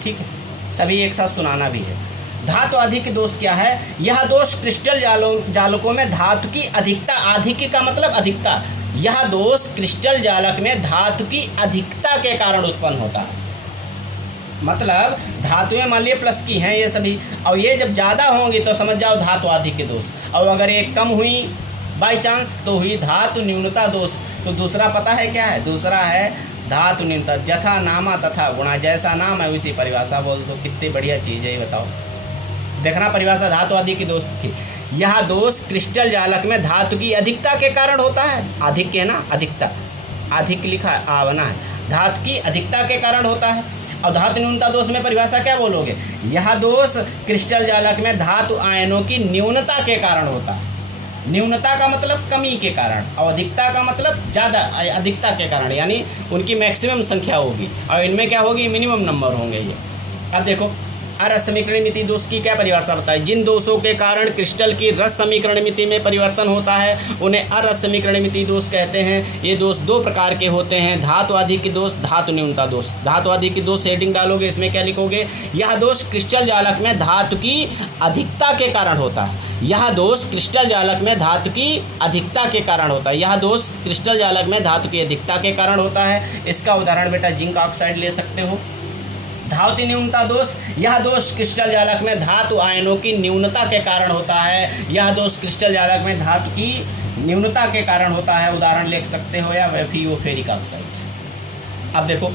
ठीक है, सभी एक साथ सुनाना भी है। धातु आधिक्य दोष क्या है, यह दोष क्रिस्टल जालकों में धातु की अधिकता, आधिक्य का मतलब अधिकता, यह दोष क्रिस्टल जालक में धातु की अधिकता के कारण उत्पन्न होता है। मतलब धातुएं मान लीजिए प्लस की हैं ये सभी, और ये जब ज़्यादा होंगी तो समझ जाओ धातु आधिक्य दोष, और अगर ये कम हुई बाई चांस तो हुई धातु न्यूनता दोष। तो दूसरा पता है क्या है, दूसरा है धातु न्यूनता, जथा नामा तथा गुणा, जैसा नाम है उसी परिभाषा बोल दो। कितनी बढ़िया चीज़ है ये बताओ, देखना परिभाषा धातु आधिक्य दोष की। यह दोष क्रिस्टल जालक में धातु की अधिकता के कारण होता है, आधिक्य है ना, अधिकता, अधिक लिखा है, आवना है, धातु की अधिकता के कारण होता है। और धातु न्यूनता दोष में परिभाषा क्या बोलोगे, यह दोष क्रिस्टल जालक में धातु आयनों की न्यूनता के कारण होता है। न्यूनता का मतलब कमी के कारण, और अधिकता का मतलब ज़्यादा, अधिकता के कारण, यानी उनकी मैक्सिमम संख्या होगी और इनमें क्या होगी, मिनिमम नंबर होंगे ये। अब देखो अरस समीकरण मिति दोष की क्या परिभाषा बताई, जिन दोषों के कारण क्रिस्टल की रस समीकरण मिति में परिवर्तन होता है, उन्हें अरस समीकरण मिति दोष कहते हैं। ये दोष 2 प्रकार के होते हैं, धातु आधिक्य दोष, धातु न्यूनता दोष। धातु आधिक्य दोष हेडिंग डालोगे, इसमें क्या लिखोगे, यह दोष क्रिस्टल जालक में धातु की अधिकता के कारण होता है। यह दोष क्रिस्टल जालक में धातु की अधिकता के कारण होता है। यह दोष क्रिस्टल जालक में धातु की अधिकता के कारण होता है। इसका उदाहरण बेटा जिंक ऑक्साइड ले सकते हो। धातु न्यूनता दोष, यह दोष क्रिस्टल जालक में धातु आयनों की न्यूनता के कारण होता है। यह दोष क्रिस्टल जालक में धातु की न्यूनता के कारण होता है। उदाहरण लिख सकते हो या फेरिक ऑक्साइड। अब देखो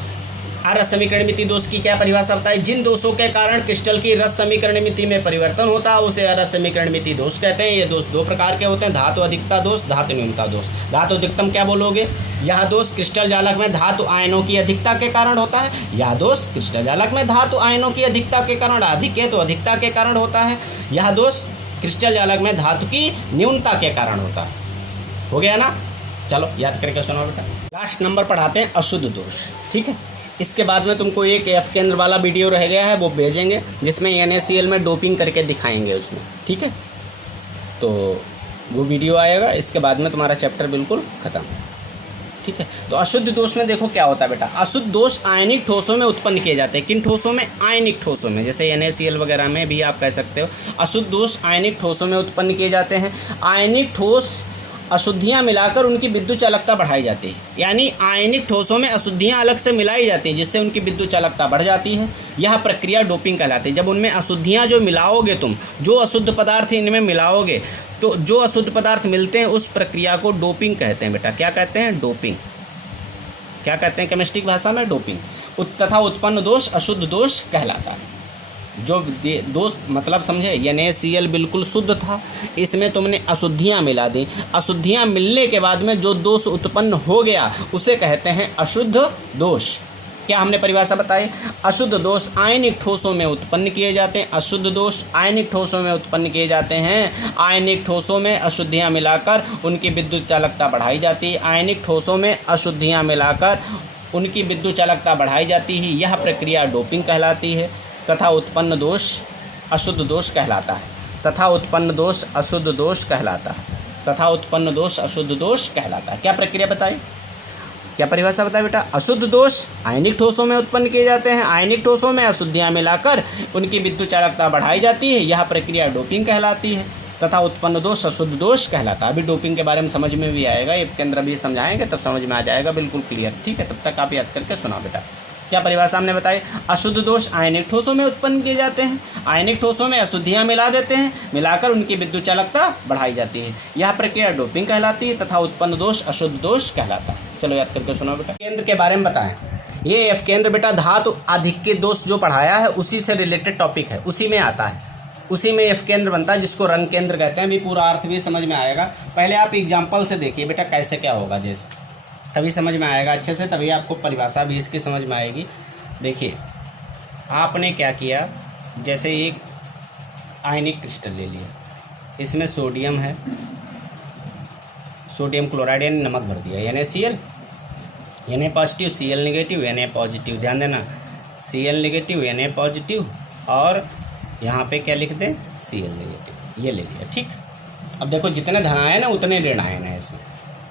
रस समीकरण दोष की क्या परिभाषा बताई? जिन दोषों के कारण क्रिस्टल की रस समीकरण में परिवर्तन होता है उसे रस समीकरण दोष कहते हैं। ये दोष दो प्रकार के होते हैं, धातु अधिकता दोष, धातु न्यूनता दोष। धातु अधिकतम क्या बोलोगे? यह दोष क्रिस्टल जालक में धातु आयनों की अधिकता के कारण होता है। यह दोष क्रिस्टल जालक में धातु आयनों की अधिकता के कारण, अधिक है तो अधिकता के कारण होता है। यह दोष क्रिस्टल जालक में धातु की न्यूनता के कारण होता है। हो गया ना? चलो याद करके सुनो बेटा। लास्ट नंबर पढ़ाते हैं अशुद्ध दोष, ठीक है। इसके बाद में तुमको एक एफ केंद्र वाला वीडियो रह गया है, वो भेजेंगे जिसमें NaCl में डोपिंग करके दिखाएंगे उसमें, ठीक है। तो वो वीडियो आएगा, इसके बाद में तुम्हारा चैप्टर बिल्कुल खत्म, ठीक है। तो अशुद्ध दोष में देखो क्या होता है बेटा। अशुद्ध दोष आयनिक ठोसों में उत्पन्न किए जाते हैं। किन ठोसों में? आयनिक ठोसों में, जैसे NaCl वगैरह में भी आप कह सकते हो। अशुद्ध दोष आयनिक ठोसों में उत्पन्न किए जाते हैं। आयनिक ठोस अशुद्धियाँ मिलाकर उनकी विद्युत चालकता बढ़ाई जाती है, यानी आयनिक ठोसों में अशुद्धियाँ अलग से मिलाई जाती हैं जिससे उनकी विद्युत चालकता बढ़ जाती है। यह प्रक्रिया डोपिंग कहलाती है। जब उनमें अशुद्धियाँ जो मिलाओगे तुम, जो अशुद्ध पदार्थ इनमें मिलाओगे, तो जो अशुद्ध पदार्थ मिलते हैं उस प्रक्रिया को डोपिंग कहते हैं बेटा। क्या कहते हैं? डोपिंग। क्या कहते हैं केमिस्ट्री की भाषा में? डोपिंग। तथा उत्पन्न दोष अशुद्ध दोष कहलाता है। जो दोष मतलब समझे, NaCl बिल्कुल शुद्ध था, इसमें तुमने अशुद्धियाँ मिला दी। अशुद्धियाँ मिलने के बाद में जो दोष उत्पन्न हो गया उसे कहते हैं अशुद्ध दोष। क्या हमने परिभाषा बताई? अशुद्ध दोष आयनिक ठोसों में उत्पन्न किए जाते हैं। अशुद्ध दोष आयनिक ठोसों में उत्पन्न किए जाते हैं। आयनिक ठोसों में अशुद्धियाँ मिलाकर उनकी विद्युत चालकता बढ़ाई जाती है। आयनिक ठोसों में अशुद्धियाँ मिलाकर उनकी विद्युत चालकता बढ़ाई जाती है। यह प्रक्रिया डोपिंग कहलाती है। तथा उत्पन्न दोष अशुद्ध दोष कहलाता है। तथा उत्पन्न दोष अशुद्ध दोष कहलाता है। तथा उत्पन्न दोष अशुद्ध दोष कहलाता है। क्या प्रक्रिया बताई? क्या परिभाषा बताए बेटा? अशुद्ध दोष आयनिक ठोसों में उत्पन्न किए जाते हैं। आयनिक ठोसों में अशुद्धियाँ मिलाकर उनकी विद्युत चालकता बढ़ाई जाती है। यह प्रक्रिया डोपिंग कहलाती है। तथा उत्पन्न दोष अशुद्ध दोष कहलाता है। अभी डोपिंग के बारे में समझ में भी आएगा, ये केंद्र भी समझाएंगे तब समझ में आ जाएगा बिल्कुल क्लियर, ठीक है। तब तक आप याद करके सुना बेटा। क्या परिभाषा हमने बताई? अशुद्ध दोष आयनिक ठोसों में उत्पन्न किए जाते हैं। आयनिक ठोसों में अशुद्धियाँ मिला देते हैं, मिलाकर उनकी विद्युत चालकता बढ़ाई जाती है। यह प्रक्रिया डोपिंग कहलाती है। तथा उत्पन्न दोष अशुद्ध दोष कहलाता है। चलो याद करके सुनो बेटा। केंद्र के बारे में बताएं। ये एफ केंद्र बेटा धातु अधिक्य दोष जो पढ़ाया है उसी से रिलेटेड टॉपिक है, उसी में आता है, उसी में एफ केंद्र बनता है, जिसको रंग केंद्र कहते हैं। भी पूरा अर्थ भी समझ में आएगा। पहले आप एग्जाम्पल से देखिए बेटा कैसे क्या होगा, जैसे तभी समझ में आएगा अच्छे से, तभी आपको परिभाषा भी इसकी समझ में आएगी। देखिए आपने क्या किया, जैसे एक आयनिक क्रिस्टल ले लिया, इसमें सोडियम है, सोडियम क्लोराइड यानी नमक भर दिया, NaCl, Na positive Cl negative, Na positive, ध्यान देना Cl नेगेटिव Na पॉजिटिव, और यहाँ पे क्या लिख दें Cl नेगेटिव, ये ले लिया, ठीक। अब देखो जितने धन आयन है उतने ऋण आयन है इसमें,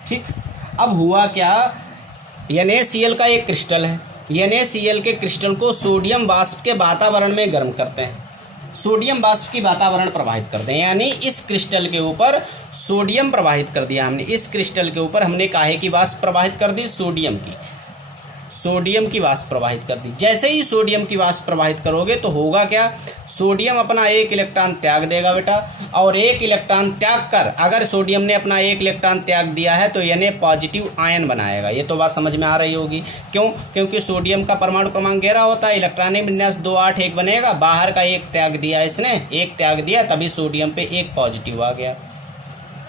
ठीक। अब हुआ क्या, NaCl का एक क्रिस्टल है, NaCl के क्रिस्टल को सोडियम वाष्प के वातावरण में गर्म करते हैं, सोडियम वाष्प की वातावरण प्रवाहित कर दें, यानी इस क्रिस्टल के ऊपर सोडियम प्रवाहित कर दिया हमने। इस क्रिस्टल के ऊपर हमने काहे की वाष्प प्रवाहित कर दी, सोडियम की वाष्प प्रवाहित कर दी। जैसे ही सोडियम की वाष्प प्रवाहित करोगे तो होगा क्या, सोडियम अपना एक इलेक्ट्रॉन त्याग देगा बेटा, और एक इलेक्ट्रॉन त्याग कर, अगर सोडियम ने अपना एक इलेक्ट्रॉन त्याग दिया है तो Na पॉजिटिव आयन बनाएगा। ये तो बात समझ में आ रही होगी। क्यों? क्योंकि सोडियम का परमाणु क्रमांक 11 होता है, इलेक्ट्रॉनिक विन्यास 2 8 1 बनेगा, बाहर का एक त्याग दिया, इसने एक त्याग दिया, तभी सोडियम पे एक पॉजिटिव आ गया।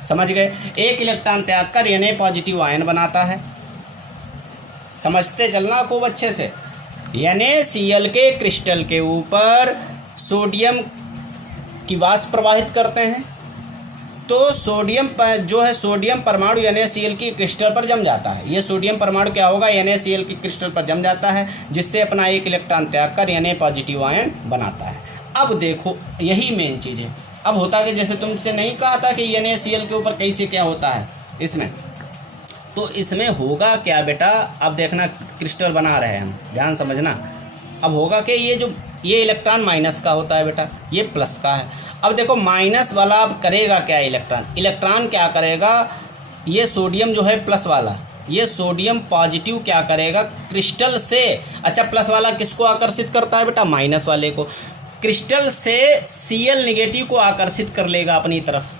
समझ गए? एक इलेक्ट्रॉन त्याग कर Na पॉजिटिव आयन बनाता है। समझते चलना खूब अच्छे से। NaCl के क्रिस्टल के ऊपर सोडियम की वाष्प प्रवाहित करते हैं, तो सोडियम जो है सोडियम परमाणु NaCl की क्रिस्टल पर जम जाता है। ये सोडियम परमाणु क्या होगा, NaCl की क्रिस्टल पर जम जाता है, जिससे अपना एक इलेक्ट्रॉन त्याग कर Na पॉजिटिव आयन बनाता है। अब देखो यही मेन चीज़ है। अब होता है कि जैसे तुमसे नहीं कहा था कि NaCl के ऊपर कैसे क्या होता है इसमें, तो इसमें होगा क्या बेटा, अब देखना क्रिस्टल बना रहे हैं हम, ध्यान समझना। अब होगा कि ये इलेक्ट्रॉन माइनस का होता है बेटा, ये प्लस का है। अब देखो माइनस वाला अब करेगा क्या, इलेक्ट्रॉन क्या करेगा, ये सोडियम जो है प्लस वाला, ये सोडियम पॉजिटिव क्या करेगा क्रिस्टल से, अच्छा प्लस वाला किसको आकर्षित करता है बेटा, माइनस वाले को, क्रिस्टल से Cl नेगेटिव को आकर्षित कर लेगा अपनी तरफ।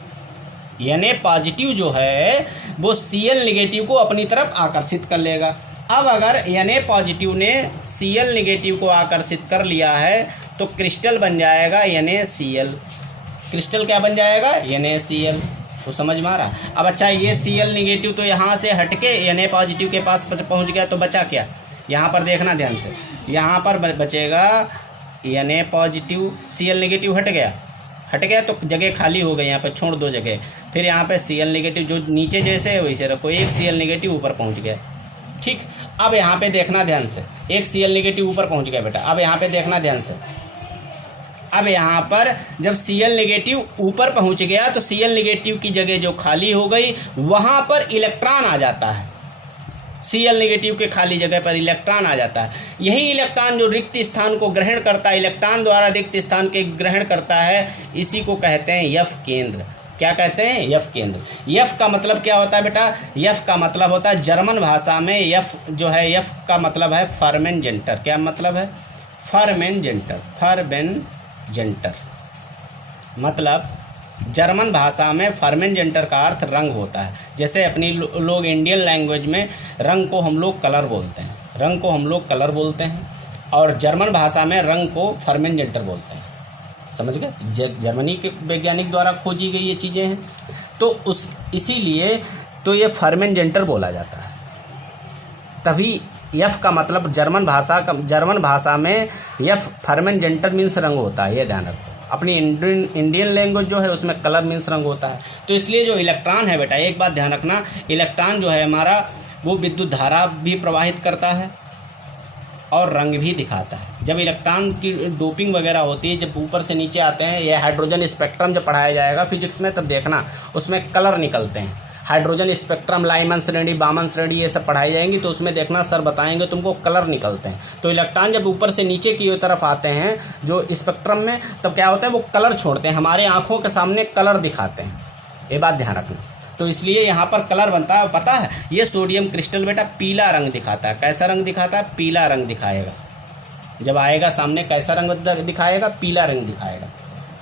Na पॉजिटिव जो है वो Cl नेगेटिव को अपनी तरफ आकर्षित कर लेगा। अब अगर Na पॉजिटिव ने Cl नेगेटिव को आकर्षित कर लिया है तो क्रिस्टल बन जाएगा NaCl। क्रिस्टल क्या बन जाएगा? NaCl। तो समझ में आ रहा? अब अच्छा, ये Cl नेगेटिव तो यहाँ से हटके Na पॉजिटिव के पास पहुँच गया, तो बचा क्या? यहाँ पर देखना ध्यान से, यहाँ पर बचेगा Na पॉजिटिव, Cl नेगेटिव हट गया तो जगह खाली हो गई, यहाँ पर छोड़ दो जगह। फिर यहाँ पे Cl नेगेटिव जो नीचे जैसे है वैसे रखो, एक Cl नेगेटिव ऊपर पहुँच गया। ठीक, अब यहाँ पे देखना ध्यान से, एक Cl नेगेटिव ऊपर पहुँच गया बेटा। अब यहाँ पे देखना ध्यान से, अब यहाँ पर जब Cl नेगेटिव ऊपर पहुँच गया तो Cl नेगेटिव की जगह जो खाली हो गई वहाँ पर इलेक्ट्रॉन आ जाता है। Cl नेगेटिव के खाली जगह पर इलेक्ट्रॉन आ जाता है। यही इलेक्ट्रॉन जो रिक्त स्थान को ग्रहण करता है, इलेक्ट्रॉन द्वारा रिक्त स्थान के ग्रहण करता है, इसी को कहते हैं यफ केंद्र। क्या कहते हैं? यफ केंद्र। यफ का मतलब क्या होता है बेटा? यफ का मतलब होता है जर्मन भाषा में यफ जो है, यफ का मतलब है फर्मेंजेंटर। क्या मतलब है? फर्मेंजेंटर। फर्मेंजेंटर मतलब जर्मन भाषा में फर्मेंजेंटर का अर्थ रंग होता है। जैसे अपनी लोग इंडियन लैंग्वेज में रंग को हम लोग कलर बोलते हैं, रंग को हम लोग कलर बोलते हैं, और जर्मन भाषा में रंग को फर्मेंजेंटर बोलते हैं। समझ गए? जर्मनी के वैज्ञानिक द्वारा खोजी गई ये चीज़ें हैं, तो इसीलिए तो ये फर्मेंजेंटर बोला जाता है। तभी यफ का मतलब जर्मन भाषा में यफ फर्मेंजेंटर मीन्स रंग होता है, ये ध्यान रखो। अपनी इंडियन लैंग्वेज जो है उसमें कलर मीन्स रंग होता है। तो इसलिए जो इलेक्ट्रॉन है बेटा, एक बात ध्यान रखना, इलेक्ट्रॉन जो है हमारा वो विद्युत धारा भी प्रवाहित करता है और रंग भी दिखाता है। जब इलेक्ट्रॉन की डोपिंग वगैरह होती है, जब ऊपर से नीचे आते हैं, यह हाइड्रोजन स्पेक्ट्रम जब पढ़ाया जाएगा फिजिक्स में, तब देखना उसमें कलर निकलते हैं। हाइड्रोजन स्पेक्ट्रम, लाइमन श्रेणी, बामन श्रेणी, ये सब पढ़ाई जाएंगी, तो उसमें देखना सर बताएंगे तुमको कलर निकलते हैं। तो इलेक्ट्रॉन जब ऊपर से नीचे की तरफ आते हैं जो स्पेक्ट्रम में, तब क्या होता है? वो कलर छोड़ते हैं, हमारे आंखों के सामने कलर दिखाते हैं। ये बात ध्यान रखना। तो इसलिए यहाँ पर कलर बनता है। पता है, ये सोडियम क्रिस्टल बेटा पीला रंग दिखाता है। कैसा रंग दिखाता है? पीला रंग दिखाएगा। जब आएगा सामने कैसा रंग दिखाएगा? पीला रंग दिखाएगा।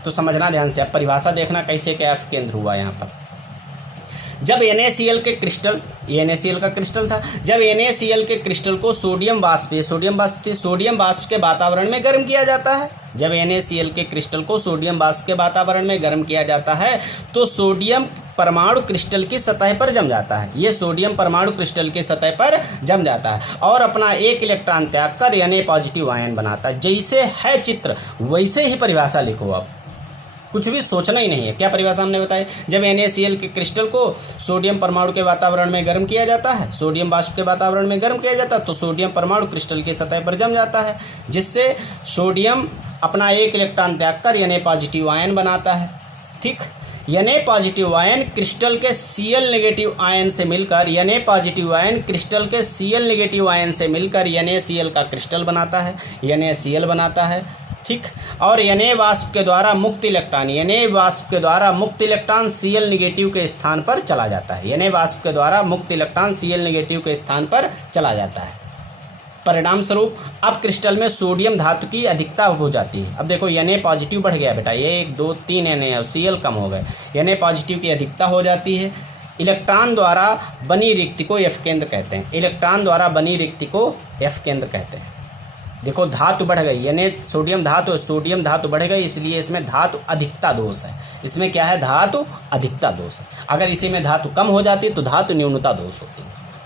तो समझना ध्यान से। अब परिभाषा देखना कैसे क्या केंद्र हुआ यहाँ पर। जब NaCl के क्रिस्टल, ये NaCl का क्रिस्टल था, जब NaCl के क्रिस्टल को सोडियम वाष्प के वातावरण में गर्म किया जाता है, जब NaCl के क्रिस्टल को सोडियम वाष्प के वातावरण में गर्म किया जाता है तो सोडियम परमाणु क्रिस्टल की सतह पर जम जाता है। ये सोडियम परमाणु क्रिस्टल की सतह पर जम जाता है और अपना एक इलेक्ट्रॉन त्याग कर Na पॉजिटिव आयन बनाता है। जैसे है चित्र वैसे ही परिभाषा लिखो। अब कुछ भी सोचना ही नहीं है। क्या परिभाषा हमने बताई? जब NaCl के क्रिस्टल को सोडियम परमाणु के वातावरण में गर्म किया जाता है, सोडियम वाष्प के वातावरण में गर्म किया जाता है, तो सोडियम परमाणु क्रिस्टल की सतह पर जम जाता है, जिससे सोडियम अपना एक इलेक्ट्रॉन त्याग कर Na पॉजिटिव आयन बनाता है। ठीक, Na पॉजिटिव आयन क्रिस्टल के Cl नेगेटिव आयन से मिलकर, Na पॉजिटिव आयन क्रिस्टल के Cl नेगेटिव आयन से मिलकर NaCl का क्रिस्टल बनाता है, NaCl बनाता है। ठीक, और Na वाष्प के द्वारा मुक्त इलेक्ट्रॉन Cl नेगेटिव के स्थान पर चला जाता है। Na वाष्प के द्वारा मुक्त इलेक्ट्रॉन Cl नेगेटिव के स्थान पर चला जाता है। परिणाम स्वरूप अब क्रिस्टल में सोडियम धातु की अधिकता हो जाती है। अब देखो Na पॉजिटिव बढ़ गया बेटा, ये 1 2 3 Na और Cl कम हो गए। Na पॉजिटिव की अधिकता हो जाती है। इलेक्ट्रॉन द्वारा बनी रिक्ति को F केंद्र कहते हैं। इलेक्ट्रॉन द्वारा बनी रिक्ति को F केंद्र कहते हैं। देखो धातु बढ़ गई, यानी सोडियम धातु बढ़ गई, इसलिए इसमें धातु अधिकता दोष है। इसमें क्या है? धातु अधिकता दोष है। अगर इसी में धातु कम हो जाती तो धातु न्यूनता दोष होती।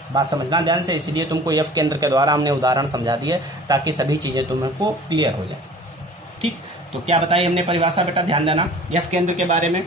बात समझना ध्यान से, इसलिए तुमको एफ केंद्र के द्वारा हमने उदाहरण समझा दिए ताकि सभी चीज़ें तुमको क्लियर हो जाए। ठीक, तो क्या बताई हमने परिभाषा बेटा, ध्यान देना एफ केंद्र के बारे में।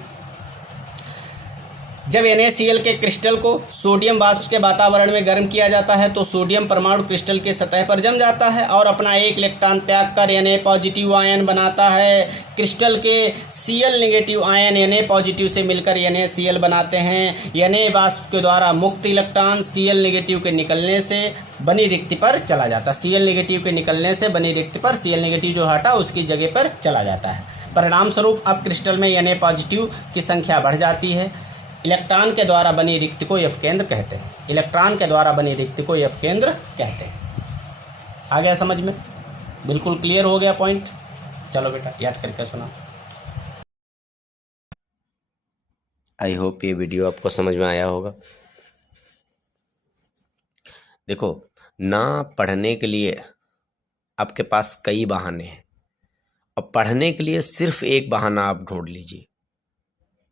जब NaCl के क्रिस्टल को सोडियम वाष्प के वातावरण में गर्म किया जाता है तो सोडियम परमाणु क्रिस्टल के सतह पर जम जाता है और अपना एक इलेक्ट्रॉन त्याग कर Na पॉजिटिव आयन बनाता है। क्रिस्टल के Cl negative ion Na positive से मिलकर NaCl बनाते हैं। Na वाष्प के द्वारा मुक्त इलेक्ट्रॉन Cl नेगेटिव के निकलने से बनी रिक्ति पर चला जाता है। Cl नेगेटिव के निकलने से बनी रिक्ति पर Cl नेगेटिव जो हटा उसकी जगह पर चला जाता है। परिणाम स्वरूप अब क्रिस्टल में Na पॉजिटिव की संख्या बढ़ जाती है। इलेक्ट्रॉन के द्वारा बनी रिक्ति को एफ केंद्र कहते हैं। इलेक्ट्रॉन के द्वारा बनी रिक्ति को एफ केंद्र कहते हैं। आ गया समझ में? बिल्कुल क्लियर हो गया पॉइंट? चलो बेटा याद करके सुना। आई होप ये वीडियो आपको समझ में आया होगा। देखो ना पढ़ने के लिए आपके पास कई बहाने हैं, और पढ़ने के लिए सिर्फ एक बहाना आप ढूंढ लीजिए।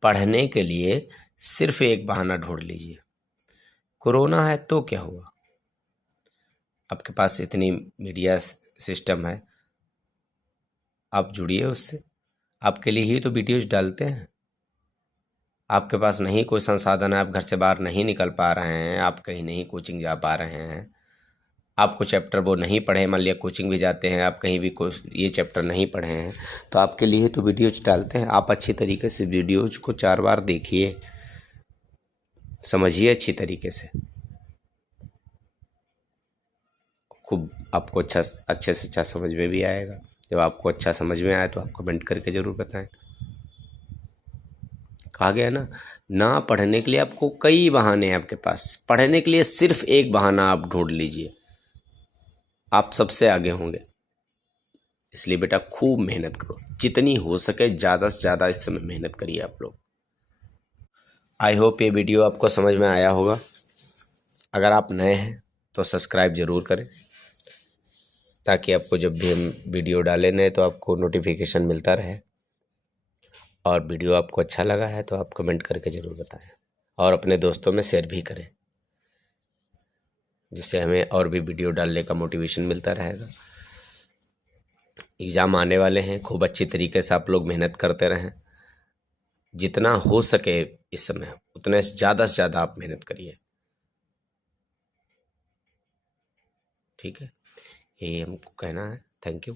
पढ़ने के लिए सिर्फ एक बहाना ढूंढ लीजिए। कोरोना है तो क्या हुआ? आपके पास इतनी मीडिया सिस्टम है, आप जुड़िए उससे। आपके लिए ही तो वीडियोज डालते हैं। आपके पास नहीं कोई संसाधन है, आप घर से बाहर नहीं निकल पा रहे हैं, आप कहीं नहीं कोचिंग जा पा रहे हैं, आपको चैप्टर वो नहीं पढ़े, मान लिया कोचिंग भी जाते हैं, आप कहीं भी ये चैप्टर नहीं पढ़े हैं, तो आपके लिए तो वीडियोज डालते हैं। आप अच्छी तरीके से वीडियोज को 4 बार देखिए, समझिए अच्छी तरीके से, खूब आपको अच्छे से अच्छा समझ में भी आएगा। जब आपको अच्छा समझ में आए तो आप कमेंट करके ज़रूर बताएं। कहा गया ना पढ़ने के लिए आपको कई बहाने हैं आपके पास, पढ़ने के लिए सिर्फ एक बहाना आप ढूंढ लीजिए, आप सबसे आगे होंगे। इसलिए बेटा खूब मेहनत करो, जितनी हो सके ज़्यादा से ज़्यादा इस समय मेहनत करिए आप लोग। आई होप ये वीडियो आपको समझ में आया होगा। अगर आप नए हैं तो सब्सक्राइब ज़रूर करें, ताकि आपको जब भी हम वीडियो डालें नए तो आपको नोटिफिकेशन मिलता रहे। और वीडियो आपको अच्छा लगा है तो आप कमेंट करके ज़रूर बताएं, और अपने दोस्तों में शेयर भी करें, जिससे हमें और भी वीडियो डालने का मोटिवेशन मिलता रहेगा। एग्ज़ाम आने वाले हैं, खूब अच्छी तरीके से आप लोग मेहनत करते रहें। जितना हो सके इस समय उतने से ज़्यादा आप मेहनत करिए, ठीक है? यही हमको कहना है। Thank you.